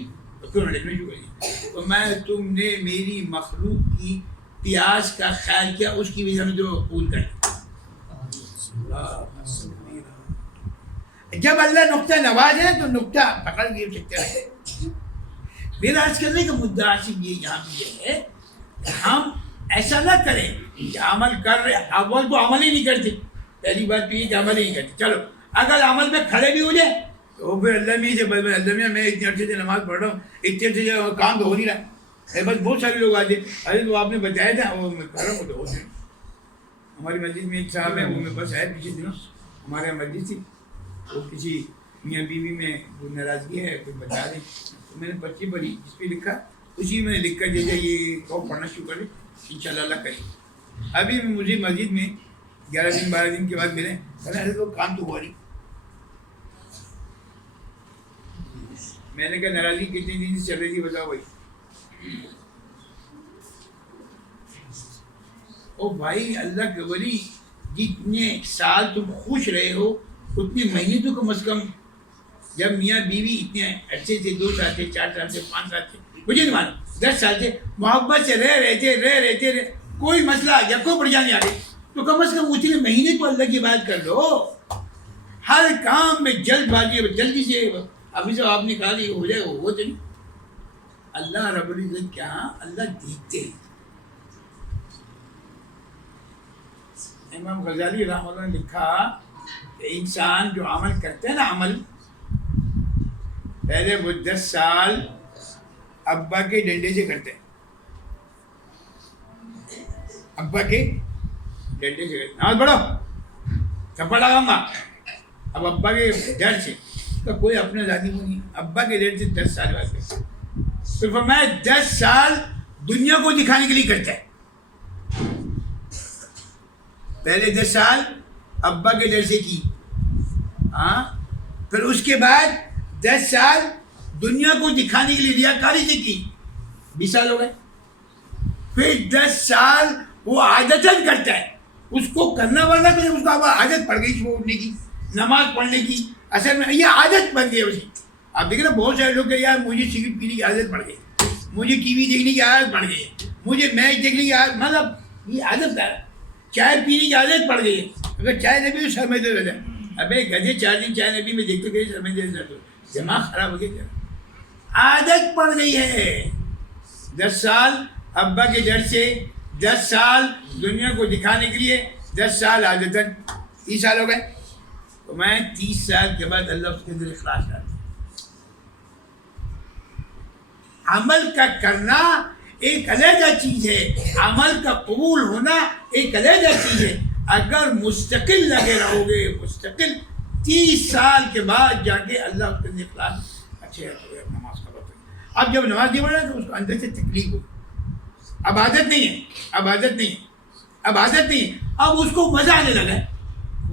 تو پھر انہوں نے لکھنا شروع کر دیا. تو میں تم نے میری مخلوق کی پیاس کا خیال کیا، اس کی وجہ سے جو قبول کر. جب اللہ نقطہ نواز ہے تو نقطہ پکڑ کے سکتے رہے. میرا عرض کرنے کا مدعا صرف یہ یہاں پہ یہ ہے کہ ہم ایسا نہ کریں کہ عمل کر رہے، اول تو عمل ہی نہیں کرتے. پہلی بات تو یہ کہ عمل ہی نہیں کرتے. چلو اگر عمل میں کھڑے بھی ہو جائے تو پھر اللہ میں اتنے عرصے سے نماز پڑھ رہا ہوں، اتنے عرصے سے کام تو ہو نہیں رہا. بس بہت سارے لوگ آتے، ارے تو آپ نے بتایا تھا، وہ میں کر رہا ہوں تو ہو جائے. ہماری مسجد میں ایک صاحب ہے، وہ میرے پاس آئے پچھلے دنوں، ہمارے یہاں مسجد تھی، وہ کسی میاں بیوی میں کوئی ناراضگی ہے کوئی بتا دیں. تو میں نے پرچی پڑھی، جس پہ لکھا اسی میں نے لکھ کر جیسے یہ کو پڑھنا شروع کر دیں، انشاءاللہ اللہ کرے. ابھی مجھے مسجد میں 11 دن 12 دن کے بعد ملے، کہنا تو کام تو ہوا نہیں. میں نے کہا ناراضگی کتنے دن سے چل رہی تھی بتاؤ بھائی. او بھائی اللہ کے ولی، جتنے سال تم خوش رہے ہو اتنے مہینے تو کم از کم، جب میاں بیوی اتنے عرصے سے 2 سال سے 4 سال سے 5 سال سے، مجھے نہیں مانو 10 سال سے محبت سے رہ رہتے کوئی مسئلہ یا کوئی پریشانی آ گئی تو کم از کم اتنے مہینے تو اللہ کی بات کر لو. ہر کام میں جلد بازی، جلدی سے ابھی جو آپ نے کہا کہ ہو جائے وہ تو نہیں. اللہ رب العزت کیا اللہ دیکھتے ہیں. امام غزالی رحمہ اللہ نے لکھا کہ انسان جو عمل کرتے ہیں نا، عمل پہلے وہ 10 سال ابا کے ڈنڈے سے کرتے ہیں، ابا کے ڈنڈے سے کرتے، نماز پڑھو تھپڑ لگاؤں گا. اب ابا کے ڈر سے تو کوئی اپنا ذاتی وہ نہیں، ابا کے ڈر سے 10 سال بعد کرتے. تو فرمایا 10 سال دنیا کو دکھانے کے لیے کرتا ہے. پہلے 10 سال ابا کے ڈر سے کی، ہاں، پھر اس کے بعد 10 سال دنیا کو دکھانے کے لیے ریاکاری سے کی، 20 سال ہو گئے. پھر 10 سال وہ عادتاً کرتا ہے، اس کو کرنا ورنہ کہ اس کو عادت پڑ گئی وہ اٹھنے کی، نماز پڑھنے کی، اصل میں یہ عادت بن گئی اس کی. آپ دیکھیں نا بہت سارے لوگ کہ یار مجھے سگریٹ پینے کی عادت پڑ گئی، مجھے ٹی وی دیکھنے کی عادت پڑ گئی، مجھے میچ دیکھنے کی عادت، مطلب یہ عادت ہے. چائے پینے کی عادت پڑ گئی ہے، اگر چائے نہ پی تو سر میں درد ہے. ابے گدے 4 دن چائے نبی میں دیکھتے گئے سمجھ دماغ خراب ہو گیا کیا؟ عادت پڑ گئی ہے. 10 سال ابا کے جڑ سے، 10 سال دنیا کو دکھانے کے لیے، 10 سال عادتاً 30 سال ہو گئے. تو میں 30 سال کے بعد اللہ اس کے اندر اخلاص ڈالتا. عمل کا کرنا ایک علیحدہ چیز ہے، عمل کا قبول ہونا ایک علیحدہ چیز ہے. اگر مستقل لگے رہو گے، مستقل 30 سال کے بعد جا کے اللہ اس کے اندر اخلاص اچھے نماز کا وقت. اب جب نماز نہیں پڑھ رہا تو اس کو اندر سے تکلیف ہوئی. اب عادت نہیں ہے، اب عادت نہیں ہے، اب عادت نہیں ہے، اب اس کو مزہ آنے لگا ہے،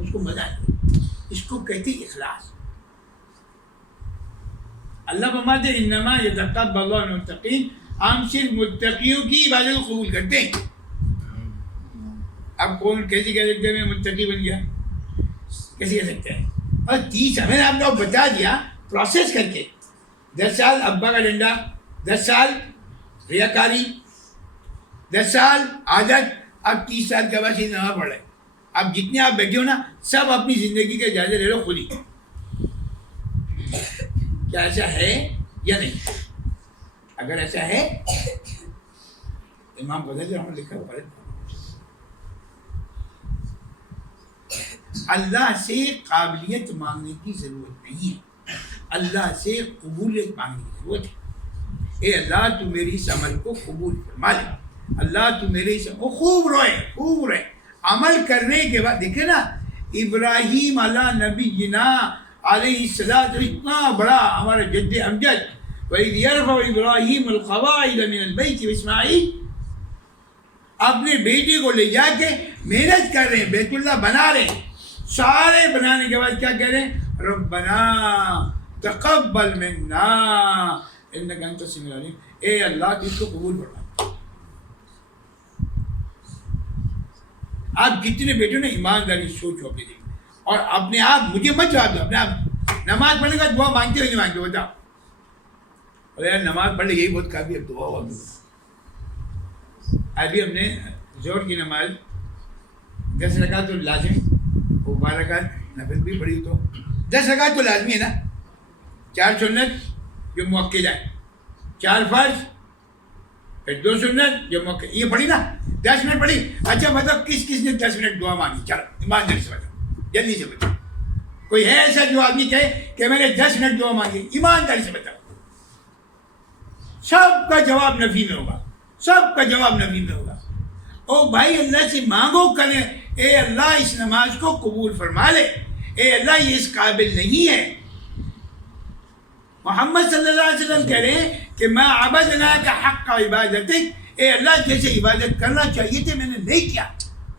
اس کو مزہ آنے لگا. اس کو کہتے ہیں اخلاص. اللہ فرماتے ہیں انما یتقبل اللہ من المتقین، ہم صرف متقیوں کی عبادت کو قبول کرتے ہیں. اب کون کیسے کہہ سکتے ہیں میں متقی بن گیا؟ کیسے کہہ سکتے ہیں؟ اور 30 ہمیں نے آپ کو بتا دیا پروسیس کر کے. 10 سال ابا کا ڈنڈا، 10 سال ریاکاری، 10 سال عادت، اب 30 سال کے بعد یہ نماز پڑھ رہے. اب جتنے آپ بیٹھے ہو نا، سب اپنی زندگی کے جائزے لے لو خود ہی. کیا ایسا ہے یا نہیں؟ اگر ایسا ہے، امام غزالی رحمۃ اللہ لکھا ہوا اللہ سے قابلیت مانگنے کی ضرورت نہیں ہے، اللہ سے قبولیت مانگنے کی ضرورت ہے. اے اللہ تو میری اس عمل کو قبول فرما لے، اللہ تو میرے اس عمل کو خوب روئے. عمل کرنے کے بعد دیکھیں نا، ابراہیم علیہ نبی جنا علیہ السلام اتنا بڑا ہمارا جد امجد، وَإِذْ يَرْفَعُ إِبْرَاهِيمُ الْقَوَاعِدَ مِنَ الْبَيْتِ وَإِسْمَاعِيلُ، اپنے بیٹے کو لے جا کے محنت کر رہے ہیں، بیت اللہ بنا رہے ہیں. سارے بنانے کے بعد کیا کہہ رہے ہیں؟ ربنا تقبل منا انک انت السمیع العلیم. اے اللہ تو اس کو قبول فرما. آپ جتنے بیٹے نا ایمانداری سوچو اپنے دل میں، اور اپنے آپ مجھے مت جواب دو. اپنے آپ نماز پڑھنے کا دعا مانگتے ہو نہیں مانگتے ہو؟ بتاؤ. ارے یار نماز پڑھ لے یہی بہت کافی ہے، دعا ہوا. ابھی ہم نے زہر کی نماز 10 رکعت تو لازمی، وہ 12 رکعت نفل بھی پڑھی، تو 10 رکعت تو لازمی ہے نا. 4 سنت جو مؤکد ہے، 4 فرض، پھر 2 سنت جو مؤکد، یہ پڑھی نا. 10 منٹ پڑھی. اچھا مطلب کس نے 10 منٹ دعا مانگی؟ چلو ایمانداری سے بتاؤ، جلدی سے بتاؤ. کوئی ہے ایسا جو آدمی کہے کہ میں نے 10 منٹ دعا مانگی؟ ایمانداری سے بتاؤ. سب کا جواب نفی میں ہوگا، سب کا جواب نفی میں ہوگا. او بھائی اللہ سے مانگو کریں، اے اللہ اس نماز کو قبول فرما لے، اے اللہ یہ اس قابل نہیں ہے. محمد صلی اللہ علیہ وسلم کہہ رہے ہیں کہ ما عبدناک حق عبادتک، اے اللہ جیسے عبادت کرنا چاہیے تھے میں نے نہیں کیا،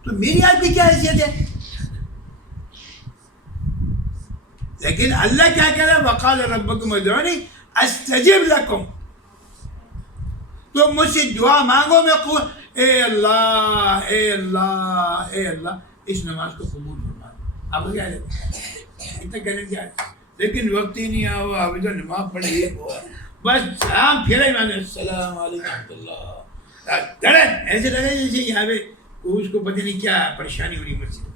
تو میری آپ کی کیا حیثیت ہے؟ لیکن اللہ کیا کہہ رہا ہے؟ وقال ربکم ادعونی استجب لکم. تو مجھ سے دعا مانگو میں اے اللہ اے اللہ اے اللہ اس نماز کو قبول فرما. اب کیا ہے اتنا کہنے کیا ہے، لیکن وقت ہی نہیں آیا. ابھی تو نماز پڑھی بس سلام پھیرا ہی مانے السلام علیکم اللہ دڑن ایسے لگے جیسے یہاں پہ اس کو پتہ نہیں کیا پریشانی ہو رہی مسجد.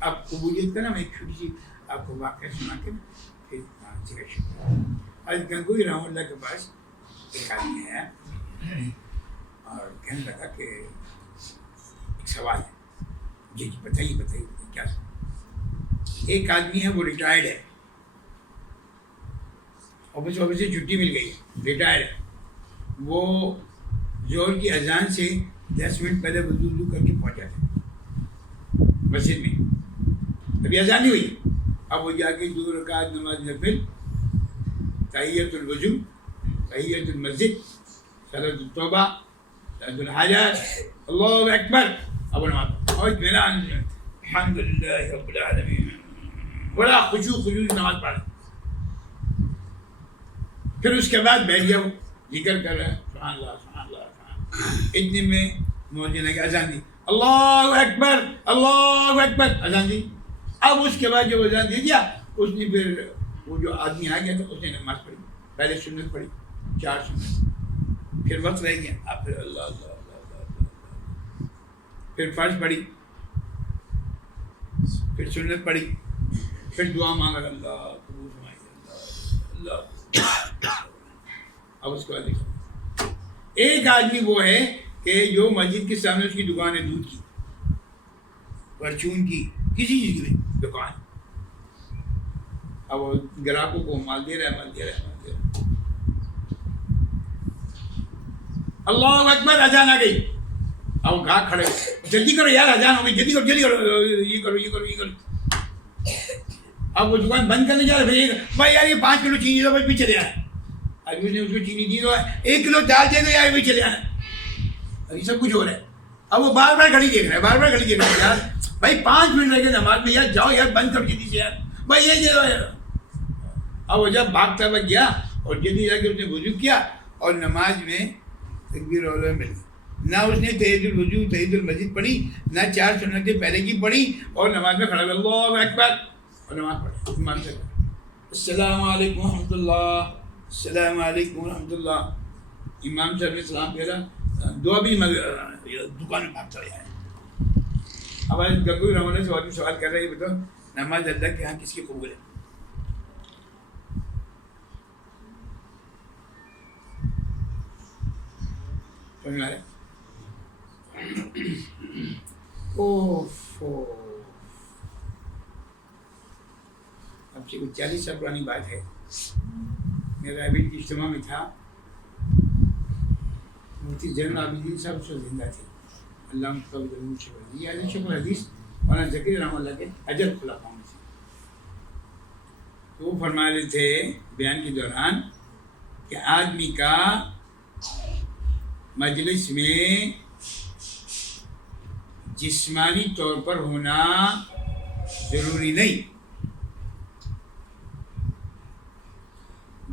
اب قبولیت کا نا میں ایک چھوٹی سی آپ کو واقعہ سنا کے پھر ذکر شکر. آج گنگوئی رحمۃ اللہ کے پاس ایک آدمی ہے اور کہنے لگا کہ ایک سوال ہے. جی بتائیے کیا سوال؟ ایک آدمی ہے وہ ریٹائرڈ ہے، آفس سے چھٹی مل گئی ہے، ریٹائرڈ ہے. وہ ظہر کی اذان سے 10 منٹ پہلے وضو کر کے پہنچا تھا مسجد میں. ابھی اذان نہیں ہوئی. اب وہ جا کے 2 رکعت نماز نفل، تحیۃ الوضو، تحیۃ المسجد، صلاۃ التوبہ، صلاۃ الحاجات، اللہ اکبر. اب نماز اور اطمینان، الحمد للہ رب العالمین، بڑا خشوع نماز پڑھا. پھر اس کے بعد بیٹھ گیا، وہ ذکر کر رہا ہے سبحان اللہ سبحان اللہ سبحان. اتنے میں مؤذن نے اذان دی، اللہ اکبر اللہ اکبر، اذان دی. اب اس کے بعد جب اذان دے دیا اس نے پھر وہ جو آدمی آ گیا تھا اس نے نماز پڑھی. پہلے سنت پڑھی 4 سنت، پھر وقت رہ گیا، آپ پھر اللہ اللہ اللہ اللہ اللہ، پھر فرض پڑھی، پھر سنت پڑھی، پھر دعا مانگا اللہ قبول فرمائیے اللہ اللہ۔ اب اس کو دیکھو، ایک آدمی وہ ہے کہ جو مسجد کے سامنے اس کی دکان ہے، دودھ کی، پرچون کی، کسی چیز کی دکان، اب وہ گراہکوں کو مال دے رہا ہے، اللہ اکبر، اذان آ گئی، اب گاہک کھڑے، جلدی کرو یار اذان ہو گئی، جلدی کرو جلدی کرو، یہ کرو یہ کرو یہ کرو۔ اب وہ دکان بند کرنے جا رہے، بھائی یار یہ 5 کلو چینی دو، بھائی بھی چلے آئے، ابھی اس نے اس کو چینی دی دو، 1 کلو دال دے دو یار، بھی چلے آئے، ابھی سب کچھ ہو رہا ہے۔ اب وہ بار بار گھڑی دیکھ رہا ہے، بار بار گھڑی دیکھ رہا ہے، یار بھائی 5 منٹ رہ گئے نماز میں، یار جاؤ یار بند کرو جلدی سے یار، بھائی یہ دے دو یار۔ اب وہ جب بھاگتا ہوا گیا اور جلدی جا کے اس نے وضو کیا اور نماز میں تکبیر الاولى مل گئی، نہ اس نے تحیۃ الوضو تحیۃ المسجد پڑھی، نہ 4 سنتیں پہلے کی پڑھی، اور نماز میں کھڑا اللہ اکبر اور نماز پڑھی، امام سے السلام علیکم ورحمۃ اللہ، السلام علیکم ورحمۃ اللہ، امام صاحب نے سلام کہا، دعا بھی دکان میں بھاگتا ہوا ہے۔ اب آج گنگوئی رحمٰن سے سوال کر رہے ہیں، بتاؤ نماز اللہ کے ہاں کس کی قبول ہے؟ سمجھ آ رہا ہے؟ اب سے کچھ 40 سال پرانی بات ہے، میرا ابھی اجتماع میں تھا، مفتی جنرل عابدین صاحب اس وقت زندہ تھے، اللہ شکر حدیث مولانا ذکیر رحمہ اللہ کے اجل خلفاء میں سے، تو وہ فرما رہے تھے بیان کے دوران کہ آدمی کا مجلس میں جسمانی طور پر ہونا ضروری نہیں،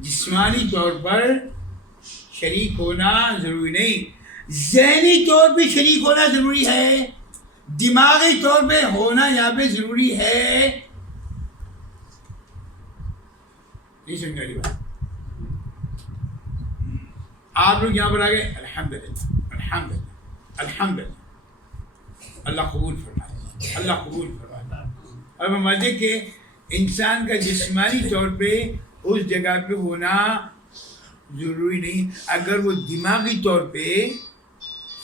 جسمانی طور پر شریک ہونا ضروری نہیں، ذہنی طور پہ شریک ہونا ضروری ہے، دماغی طور پہ ہونا یہاں پہ ضروری ہے۔ نہیں سمجھ آئی بات؟ آپ لوگ یہاں پر آ گئے، الحمدللہ الحمدللہ الحمدللہ، اللہ قبول فرمائے، اللہ قبول فرمائے۔ اب ہم مزے کہ انسان کا جسمانی طور پہ اس جگہ پہ ہونا ضروری نہیں، اگر وہ دماغی طور پہ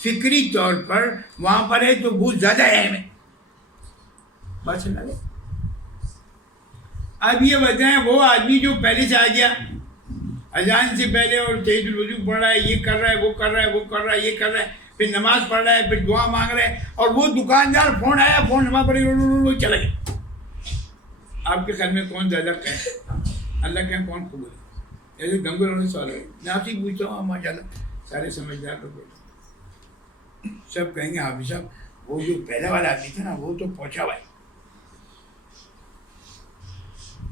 فکری طور پر وہاں پر ہے تو بہت زیادہ اہم ہے۔ بات سمجھ آ گئی؟ اب یہ وجہ ہے وہ آدمی جو پہلے سے آ گیا، اذان سے پہلے اور تحیۃ الوضو پڑھ رہا ہے، یہ کر رہا ہے وہ کر رہا ہے وہ کر رہا ہے یہ کر رہا ہے، پھر نماز پڑھ رہا ہے، پھر دعا مانگ رہا ہے، اور وہ دکاندار فون آیا، فون نماز پڑھی چلا گیا۔ آپ کے خیال میں کون زیادہ کہیں؟ اللہ کے کون قبول ہے؟ ایسے گنگو رونے سوال ہے، میں آپ سے پوچھتا ہوں، ماشاء اللہ سارے سمجھدار لوگ بیٹھے، سب کہیں گے حافظ صاحب وہ جو پہلے والا آدمی تھا نا وہ تو پہنچا ہوا ہے،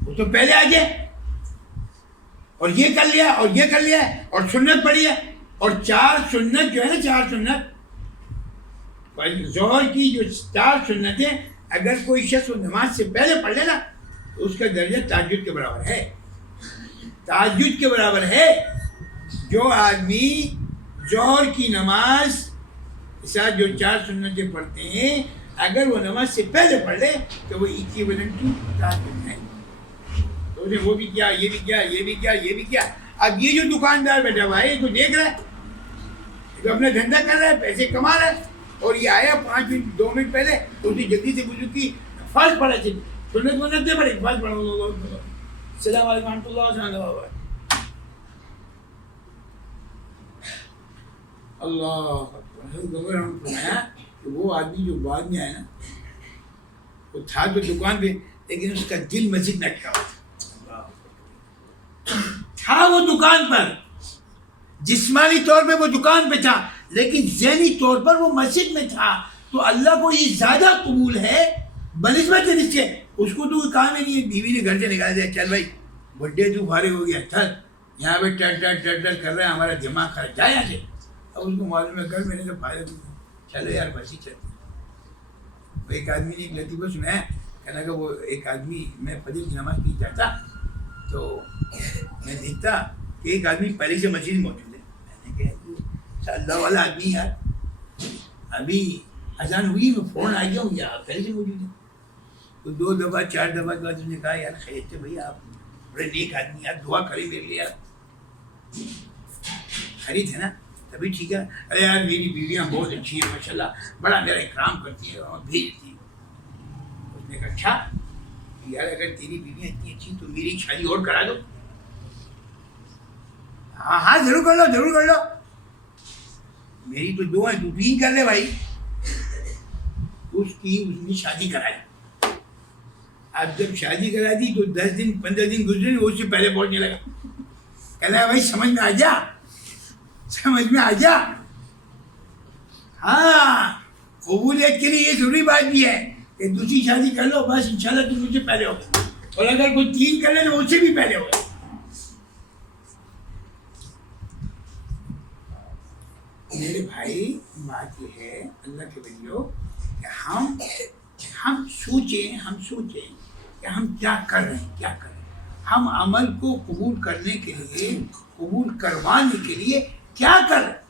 وہ تو پہلے آ گیا اور یہ کر لیا اور یہ کر لیا اور سنت پڑھی ہے، اور 4 سنت جو ہے نا، 4 سنت ظہر کی جو 4 سنتیں اگر کوئی شخص نماز سے پہلے پڑھ لے نا تو اس کا درجہ تہجد کے برابر ہے، تہجد کے برابر ہے۔ جو آدمی ظہر کی نماز ساتھ جو 4 سنتیں پڑھتے ہیں اگر وہ نماز سے پہلے پڑھ لے تو وہ ایکویولنٹ ٹو تہجد ہے، تو اسے وہ بھی کیا، یہ بھی کیا، یہ بھی کیا، یہ بھی کیا۔ اب یہ جو دکاندار بیٹھا ہوا ہے یہ تو دیکھ رہا ہے، یہ تو اپنا دھندا کر رہا ہے، پیسے کما رہا ہے، اور یہ آیا 5 منٹ 2 منٹ پہلے تو اسے جلدی سے وضو کی، فرض پڑھا چاہیے، سنت منت نہیں پڑھی، فرض پڑھا، السلام علیکم ورحمۃ اللہ اللہ فرمایا کہ وہ آدمی جو بعد میں آیا نا وہ تھا تو دکان پہ لیکن اس کا دل مسجد میں اٹکا ہوا تھا، وہ دکان پر جسمانی طور پہ وہ دکان پہ تھا لیکن ذہنی طور پر وہ مسجد میں تھا، تو اللہ کو یہ زیادہ قبول ہے بنسبت اس کے، اس کو تو کام ہی نہیں ہے، بیوی نے گھر سے نکال دیا، چل بھائی بڈے تو فارغ ہو گیا، تھر یہاں پہ ٹر کر رہے ہیں، ہمارا دماغ خرچ جائے یہاں سے، اب اس کو معلوم ہے گھر میں نے تو فائدہ چلو یار بس ہی چلتے۔ ایک آدمی نے ایک لطیفہ سنایا، کہنا کہ وہ ایک آدمی، میں فجر کی نماز نہیں جاتا تو میں دیکھتا کہ ایک آدمی پہلے سے مسجد موجود ہے، میں نے کہا اللہ والا آدمی یار. ابھی اذان ہوئی میں فون آ گیا ہوں یا پہلے سے موجود ہے. تو 2 دفعہ 4 دفعہ کے بعد اس نے کہا یار خیریت سے بھائی آپ بڑے نیک آدمی یار دعا کریں میرے لیے یار. خرید ہے نا تبھی ٹھیک ہے. ارے یار میری بیویاں بہت اچھی ہیں ماشاء اللہ, بڑا میرا اکرام کرتی ہے اور بھیجتی ہیں. اس نے کہا اچھا یار اگر تیری بیویاں اتنی اچھی تو میری شادی اور کرا دو. ہاں ہاں ضرور کر لو ضرور کر لو. میری تو دعا ہے تو بھی کر لے بھائی. اس نے شادی کرائی. اب جب شادی کرا دی تو 10 دن 15 دن گزرے اس سے پہلے پہنچنے لگا. کہتا ہے بھائی سمجھ میں آ جا سمجھ میں آ جا. ہاں قبولیت کے لیے یہ ضروری بات بھی ہے کہ دوسری شادی کر لو بس انشاءاللہ تم مجھ سے پہلے ہو. اور اگر کوئی 3 کر لے تو اس سے بھی پہلے ہو. میرے بھائی بات یہ ہے اللہ کے بندوں کہ ہم سوچیں کہ ہم کیا کر رہے ہیں کیا کر رہے ہیں. ہم عمل کو قبول کرنے کے لیے قبول کروانے کے لیے کیا کر رہے ہیں.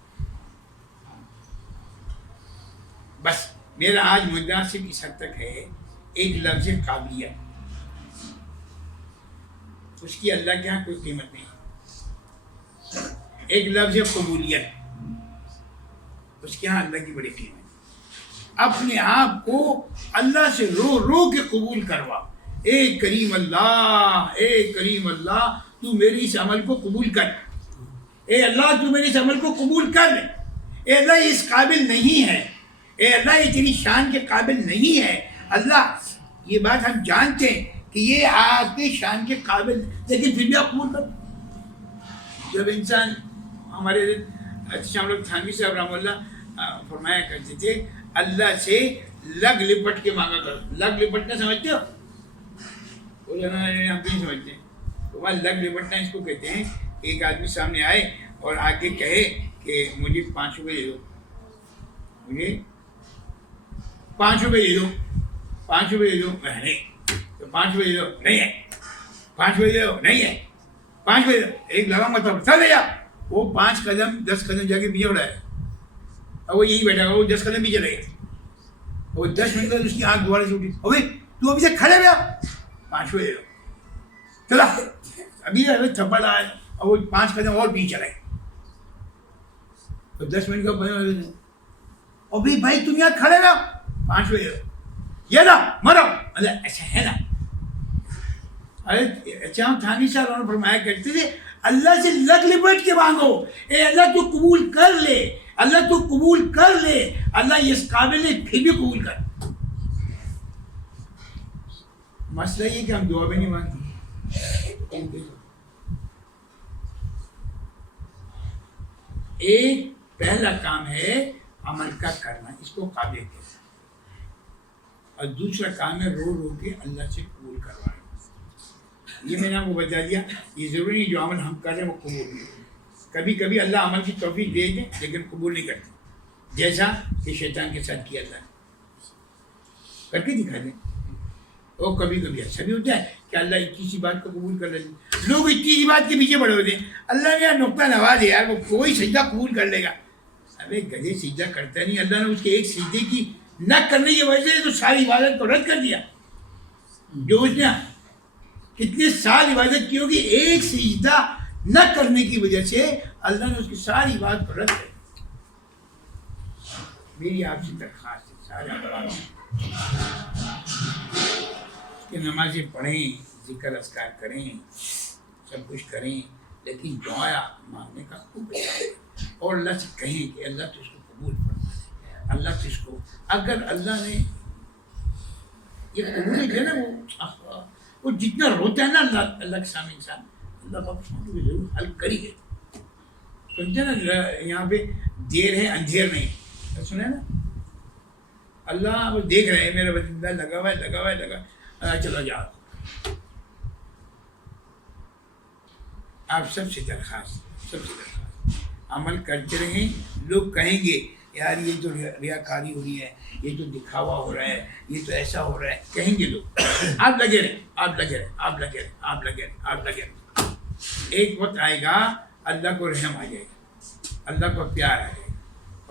بس میرا آج مدعا صرف اس حد تک ہے ایک لفظ قابلیت. اس کی اللہ کے یہاں کوئی قیمت نہیں. ایک لفظ قبولیت اس کے یہاں اللہ کی بڑی قیمت. اپنے آپ کو اللہ سے رو رو کے قبول کروا. اے کریم اللہ تو میری اس عمل کو قبول کر. اے اللہ تو میری اس عمل کو قبول کر. اے اللہ اس قابل نہیں ہے. اے اللہ یہ تیری شان کے قابل نہیں ہے. اللہ یہ بات ہم جانتے ہیں کہ یہ آپ کے شان کے قابل, لیکن پھر بھی آپ قبول کر. جب انسان ہمارے شاہ رخ تھانوی صاحب رحمہ اللہ فرمایا کرتے تھے اللہ سے لگ لپٹ کے مانگا کرو. لگ لپٹنا سمجھتے ہو؟ وہ جو ہم بھی نہیں سمجھتے. تو وہاں لگ لپٹنا اس کو کہتے ہیں کہ ایک آدمی سامنے آئے اور آگے کہے کہ مجھے 5 روپے دے دو, مجھے 5 روپے دے دو, 5 روپے دے دو. نہیں تو 5 روپے دے دو, نہیں ہے. 5 روپے دے دو, نہیں ہے. 5 روپے دے دو, ایک لگا مطلب چل جا. وہ 5 قدم 10 قدم جا کے پیچھے اڑا ہے. اور وہ یہی بیٹھا وہ 10 قدم پیچھے چلے گئے. وہ 10 منٹ بعد اس کی آنکھ دوبارہ سے اٹھی. ابھی تو ابھی سے کھڑے گیا 5 روپے دے دو. چلا ابھی تھپڑ آئے اور وہ 5 قدم اور پیچھے چلے. تو 10 منٹ کا 15 منٹ ابھی بھائی تم یہاں کھڑے گا 5 روپے دے دو. یہ نا مرو. ایسا ہے نا. ارے اچھا تھانوی صاحب نے فرمایا کرتے تھے اللہ سے لگ لپٹ کے مانگو. اے اللہ تو قبول کر لے, اللہ تو قبول کر لے. اللہ یہ اس قابل ہے پھر بھی قبول کر. مسئلہ یہ کہ ہم دعا بھی نہیں مانگتے. ایک پہلا کام ہے عمل کا کرنا, اس کو قابل کہتے ہیں. اور دوسرا کام ہے رو رو کے اللہ سے قبول کروانا. یہ میں نے آپ کو بتا دیا. یہ ضروری نہیں جو عمل ہم کر رہے ہیں وہ قبول نہیں. کبھی کبھی اللہ عمل کی توفیق دے دیں لیکن قبول نہیں کرتے, جیسا کہ شیطان کے ساتھ کیا اللہ نے. کر کے دکھا دیں. اور کبھی کبھی ایسا بھی ہوتا ہے کہ اللہ اتنی سی بات کو قبول کر لیتے. لوگ اتنی سی بات کے پیچھے پڑے ہوتے ہیں. اللہ نے یار نقطہ نواز ہے یار, وہ کوئی سجدہ قبول کر لے گا. ارے گدھے سجدہ کرتا نہیں. اللہ نے اس کے ایک سجدے کی نہ کرنے کی وجہ سے تو ساری عبادت کو رد کر دیا. جو اس نے کتنے سال عبادت کی ہوگی, ایک سجدہ نہ کرنے کی وجہ سے اللہ نے اس کی ساری عبادت کو رد کر دیا. میری آپ سے درخواست ہے سارے کہ نمازیں پڑھیں, ذکر اذکار کریں, سب کچھ کریں, لیکن دعا مانگنے کا خوب ہے. اور اللہ سے کہیں کہ اللہ تو اس کو قبول فرما دے. اللہ تو اس کو اگر اللہ نے یہ قبول کیا نا, وہ جتنا روتا ہے نا اللہ کے سامنے انسان, اللہ پاک ضرور حل کری گئے. سنتے نا یہاں پہ دیر ہے اندھیر نہیں, سنے نا اللہ دیکھ رہے ہیں میرا بندہ لگا ہوا ہے چلو جاؤ. آپ سب سے درخواست عمل کرتے رہیں. لوگ کہیں گے یار یہ تو ریاکاری ہو رہی ہے, یہ تو دکھاوا ہو رہا ہے, یہ تو ایسا ہو رہا ہے, کہیں گے لوگ. آپ لگے رہیں. ایک وقت آئے گا اللہ کو رحم آ جائے گا, اللہ کو پیار آ جائے گا.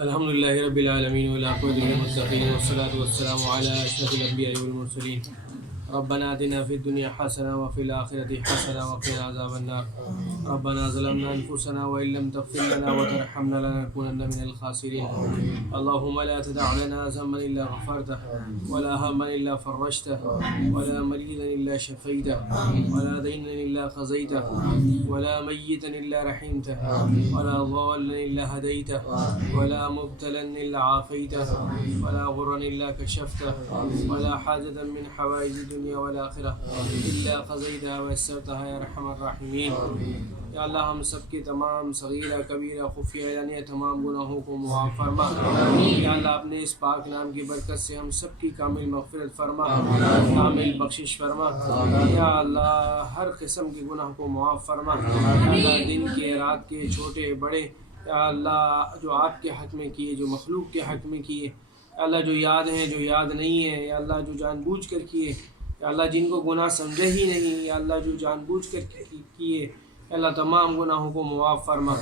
الحمد لله رب العالمين والعاقبة للمتقين والصلاة والسلام على أشرف الأنبياء والمرسلين ربنا آتنا في الدنيا حسنة وفي الآخرة حسنة وقنا عذاب النار ربنا ظلمنا أنفسنا وإن لم تغفر لنا وترحمنا لنكونن من الخاسرين اللهم لا تدع لنا ذنبا إلا غفرته ولا هما إلا فرجته ولا مريضا إلا شفيته ولا دينا إلا قضيته ولا ميتا إلا رحمته ولا ضالا إلا هديته ولا مبتلا إلا عافيته ولا غرا إلا كشفته ولا حاجة من حوائج الدنيا والآخرة إلا قضيتها ويسرتها يا أرحم الراحمين یا اللہ ہم سب کے تمام صغیرہ کبیرہ خفیہ اعلانیہ تمام گناہوں کو معاف فرما یا اللہ اپنے اس پاک نام کی برکت سے ہم سب کی کامل مغفرت فرما کامل بخشش فرما یا اللہ ہر قسم کے گناہ کو معاف فرما یا اللہ دن کے رات کے چھوٹے بڑے یا اللہ جو آپ کے حق میں کیے جو مخلوق کے حق میں کیے یا اللہ جو یاد ہیں جو یاد نہیں ہیں یا اللہ جو جان بوجھ کر کیے یا اللہ جن کو گناہ سمجھے ہی نہیں یا اللہ جو جان بوجھ کر کیے اللہ تمام گناہوں کو معاف فرما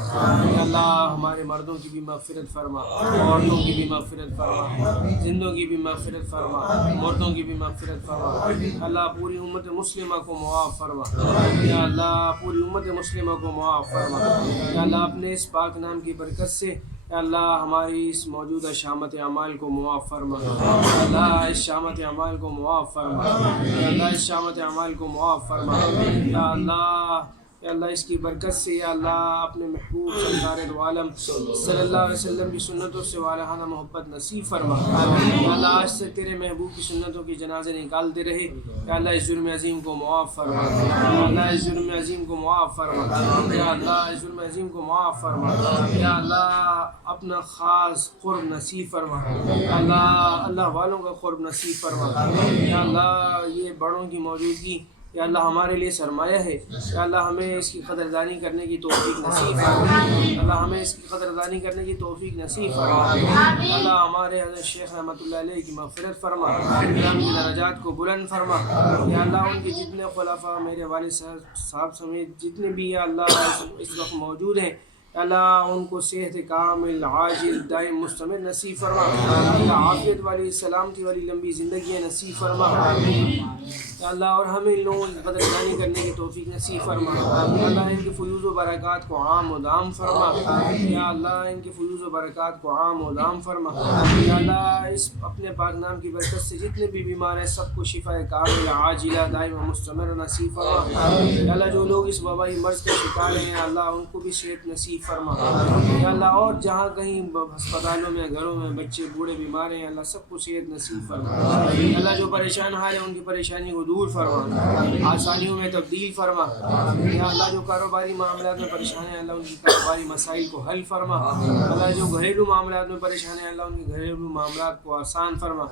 یا اللہ ہمارے مردوں کی بھی مغفرت فرما عورتوں کی بھی مغفرت فرما زندوں کی بھی مغفرت فرما مردوں کی بھی مغفرت فرما اللہ پوری امت مسلمہ کو معاف فرما یا اللہ پوری امت مسلمہ کو معاف فرما یا اللہ اپنے اس پاک نام کی برکت سے یا اللہ ہماری اس موجودہ شامت اعمال کو معاف فرما یا اللہ اس شامت اعمال کو معاف فرما یا اللہ اس شامت اعمال کو معاف فرما یا اللہ یا اللہ اس کی برکت سے یا اللہ اپنے محبوب سرکار دو عالم صلی اللہ علیہ وسلم کی سنتوں سے والہانہ محبت نصیب فرما یا اللہ آج سے تیرے محبوب کی سنتوں کی جنازے نکالتے رہے یا اللہ اس جرم عظیم کو معاف فرما یا اللہ اس جرم عظیم کو معاف فرما یا اللہ اس جرم عظیم کو معاف فرما یا اللہ اپنا خاص قرب نصیب فرما یا اللہ اللہ والوں کا قرب نصیب فرما یا اللہ یہ بڑوں کی موجودگی یا اللہ ہمارے لیے سرمایہ ہے یا اللہ ہمیں اس کی قدردانی کرنے کی توفیق نصیب فرما اللہ ہمیں اس کی قدردانی کرنے کی توفیق نصیب فرما اللہ ہمارے حضرت شیخ رحمۃ اللہ علیہ کی مغفرت فرما اللہ ان کی درجات کو بلند فرما یا اللہ ان کے جتنے خلفاء میرے والد صاحب سمیت جتنے بھی یا اللہ اس وقت موجود ہیں اللہ ان کو صحت کامل عاجل دائم مستمر نصیب فرما اللہ عافیت والی سلامتی والی لمبی زندگیاں نصیب فرما یا اللہ اور ہمیں ان لوگوں کی قدردانی کرنے کی توفیق نصیب فرما اللہ ان کی فیوض و برکات کو عام و دام فرما یا اللہ ان کی فیوض و برکات کو عام و دام فرما یا اللہ اس اپنے پاک نام کی برکت سے جتنے بھی بیمار ہیں سب کو شفا کامل عاجلہ دائم و مستمر نصیب فرما یا اللہ جو لوگ اس وبائی مرض کے شکار ہیں اللہ ان کو بھی صحت نصیب فرما یا اللہ اور جہاں کہیں ہسپتالوں میں گھروں میں بچے بوڑھے بیمار ہیں اللہ سب کو صحت نصیب فرما اللہ جو پریشان حال ہیں ان کی پریشانی کو دور فرما آسانیوں میں تبدیل فرما یا اللہ جو کاروباری معاملات میں پریشان ہیں اللہ ان کی کاروباری مسائل کو حل فرما اللہ جو گھریلو معاملات میں پریشان ہیں اللہ ان کے گھریلو معاملات کو آسان فرما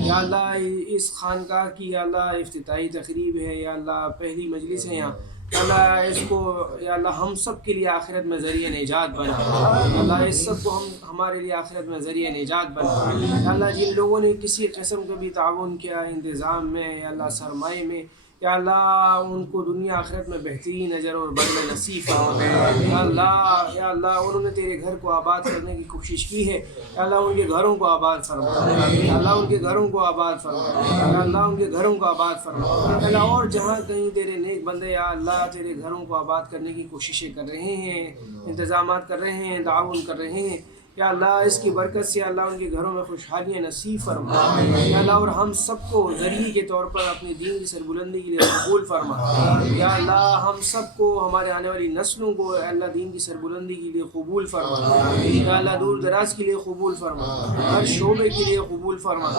یا اللہ اس خانقاہ کی یا اللہ افتتاحی تقریب ہے یا اللہ پہلی مجلس ہے یہاں اللہ اس کو یا اللہ ہم سب کے لیے آخرت میں ذریعہ نجات بنا اللہ اس سب کو ہمارے لیے آخرت میں ذریعہ نجات بنا یا اللہ جن لوگوں نے کسی قسم کا بھی تعاون کیا انتظام میں یا اللہ سرمایے میں یا اللہ ان کو دنیا آخرت میں بہترین اجر اور بدلہ نصیب فرما یا اللہ انہوں نے تیرے گھر کو آباد کرنے کی کوشش کی ہے یا اللہ ان کے گھروں کو آباد فرما یا اللہ ان کے گھروں کو آباد فرما یا اللہ ان کے گھروں کو آباد فرما یا اللہ اور جہاں کہیں تیرے نیک بندے یا اللہ تیرے گھروں کو آباد کرنے کی کوششیں کر رہے ہیں انتظامات کر رہے ہیں تعاون کر رہے ہیں یا اللہ اس کی برکت سے اللہ ان کے گھروں میں خوشحالیاں نصیب فرما یا اللہ اور ہم سب کو ذریعے کے طور پر اپنی دین کی سربلندی کے لیے قبول فرما یا اللہ ہم سب کو ہمارے آنے والی نسلوں کو اللہ دین کی سربلندی کے لیے قبول فرما یا اللہ دور دراز کے لیے قبول فرما ہر شعبے کے لیے قبول فرما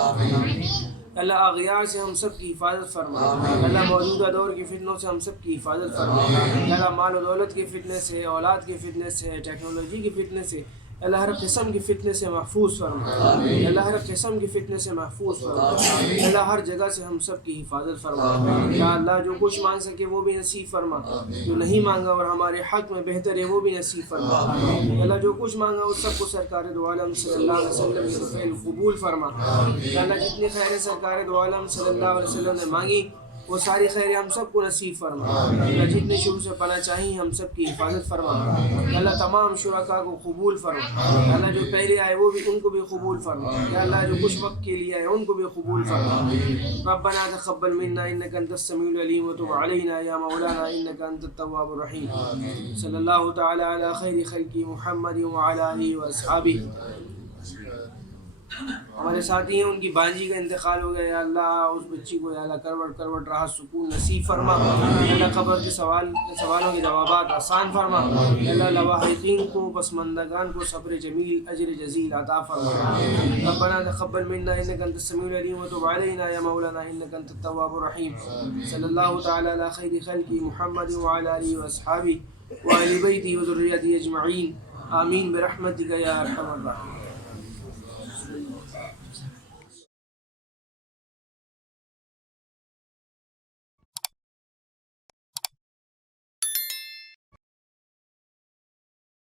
اللہ اغیار سے ہم سب کی حفاظت فرما اللہ موجودہ دور کی فتنوں سے ہم سب کی حفاظت فرما اللہ مال و دولت کے فتنے سے اولاد کے فتنے سے ٹیکنالوجی کے فتنے سے اللہ ہر قسم کی فتنے سے محفوظ فرما، اللہ ہر قسم کی فتنے سے محفوظ فرما، اللہ ہر جگہ سے ہم سب کی حفاظت فرما، یا اللہ جو کچھ مانگ سکے وہ بھی نصیب فرما، جو نہیں مانگا اور ہمارے حق میں بہتر ہے وہ بھی نصیب فرما، اللہ جو کچھ مانگا اس سب کو سرکار دو عالم صلی اللہ علیہ وسلم کے فعل قبول فرما، یا اللہ جتنی خیریں سرکار دو عالم صلی اللہ علیہ وسلم نے مانگی وہ ساری خیریں ہم سب کو نصیب فرما، اللہ جتنے شروع سے پناہ چاہیے ہم سب کی حفاظت فرما، اللہ تمام شرکاء کو قبول فرما، اللہ جو پہلے آئے وہ بھی ان کو بھی قبول فرما، یا اللہ جو کچھ وقت کے لیے آئے ان کو بھی قبول فرما، ربنا تقبل منا انك انت السميع العليم وتب علينا يا مولانا انك انت التواب الرحيم، صلی اللہ تعالی علی خیر خلق محمد وعلى آلہ واصحابہ۔ ہمارے ساتھی ہیں ان کی بانجی کا انتقال ہو گیا، یا اللہ اس بچی کو یا اللہ کروٹ کروٹ راحت سکون نصیب فرما، یا اللہ قبر کے سوالوں کے جوابات آسان فرما، یا اللہ لواحقین کو پسماندگان کو صبر جمیل اجر جزیل عطا فرما، ربنا تقبل منا انك انت السميع العليم وتب علينا يا مولانا انك انت التواب الرحيم، صلی اللہ تعالی علی خیر خلق محمد وعلى آلہ واصحابہ وآل بیتہ وذریتہ اجمعین، آمین برحمتک یا ارحم الراحمین۔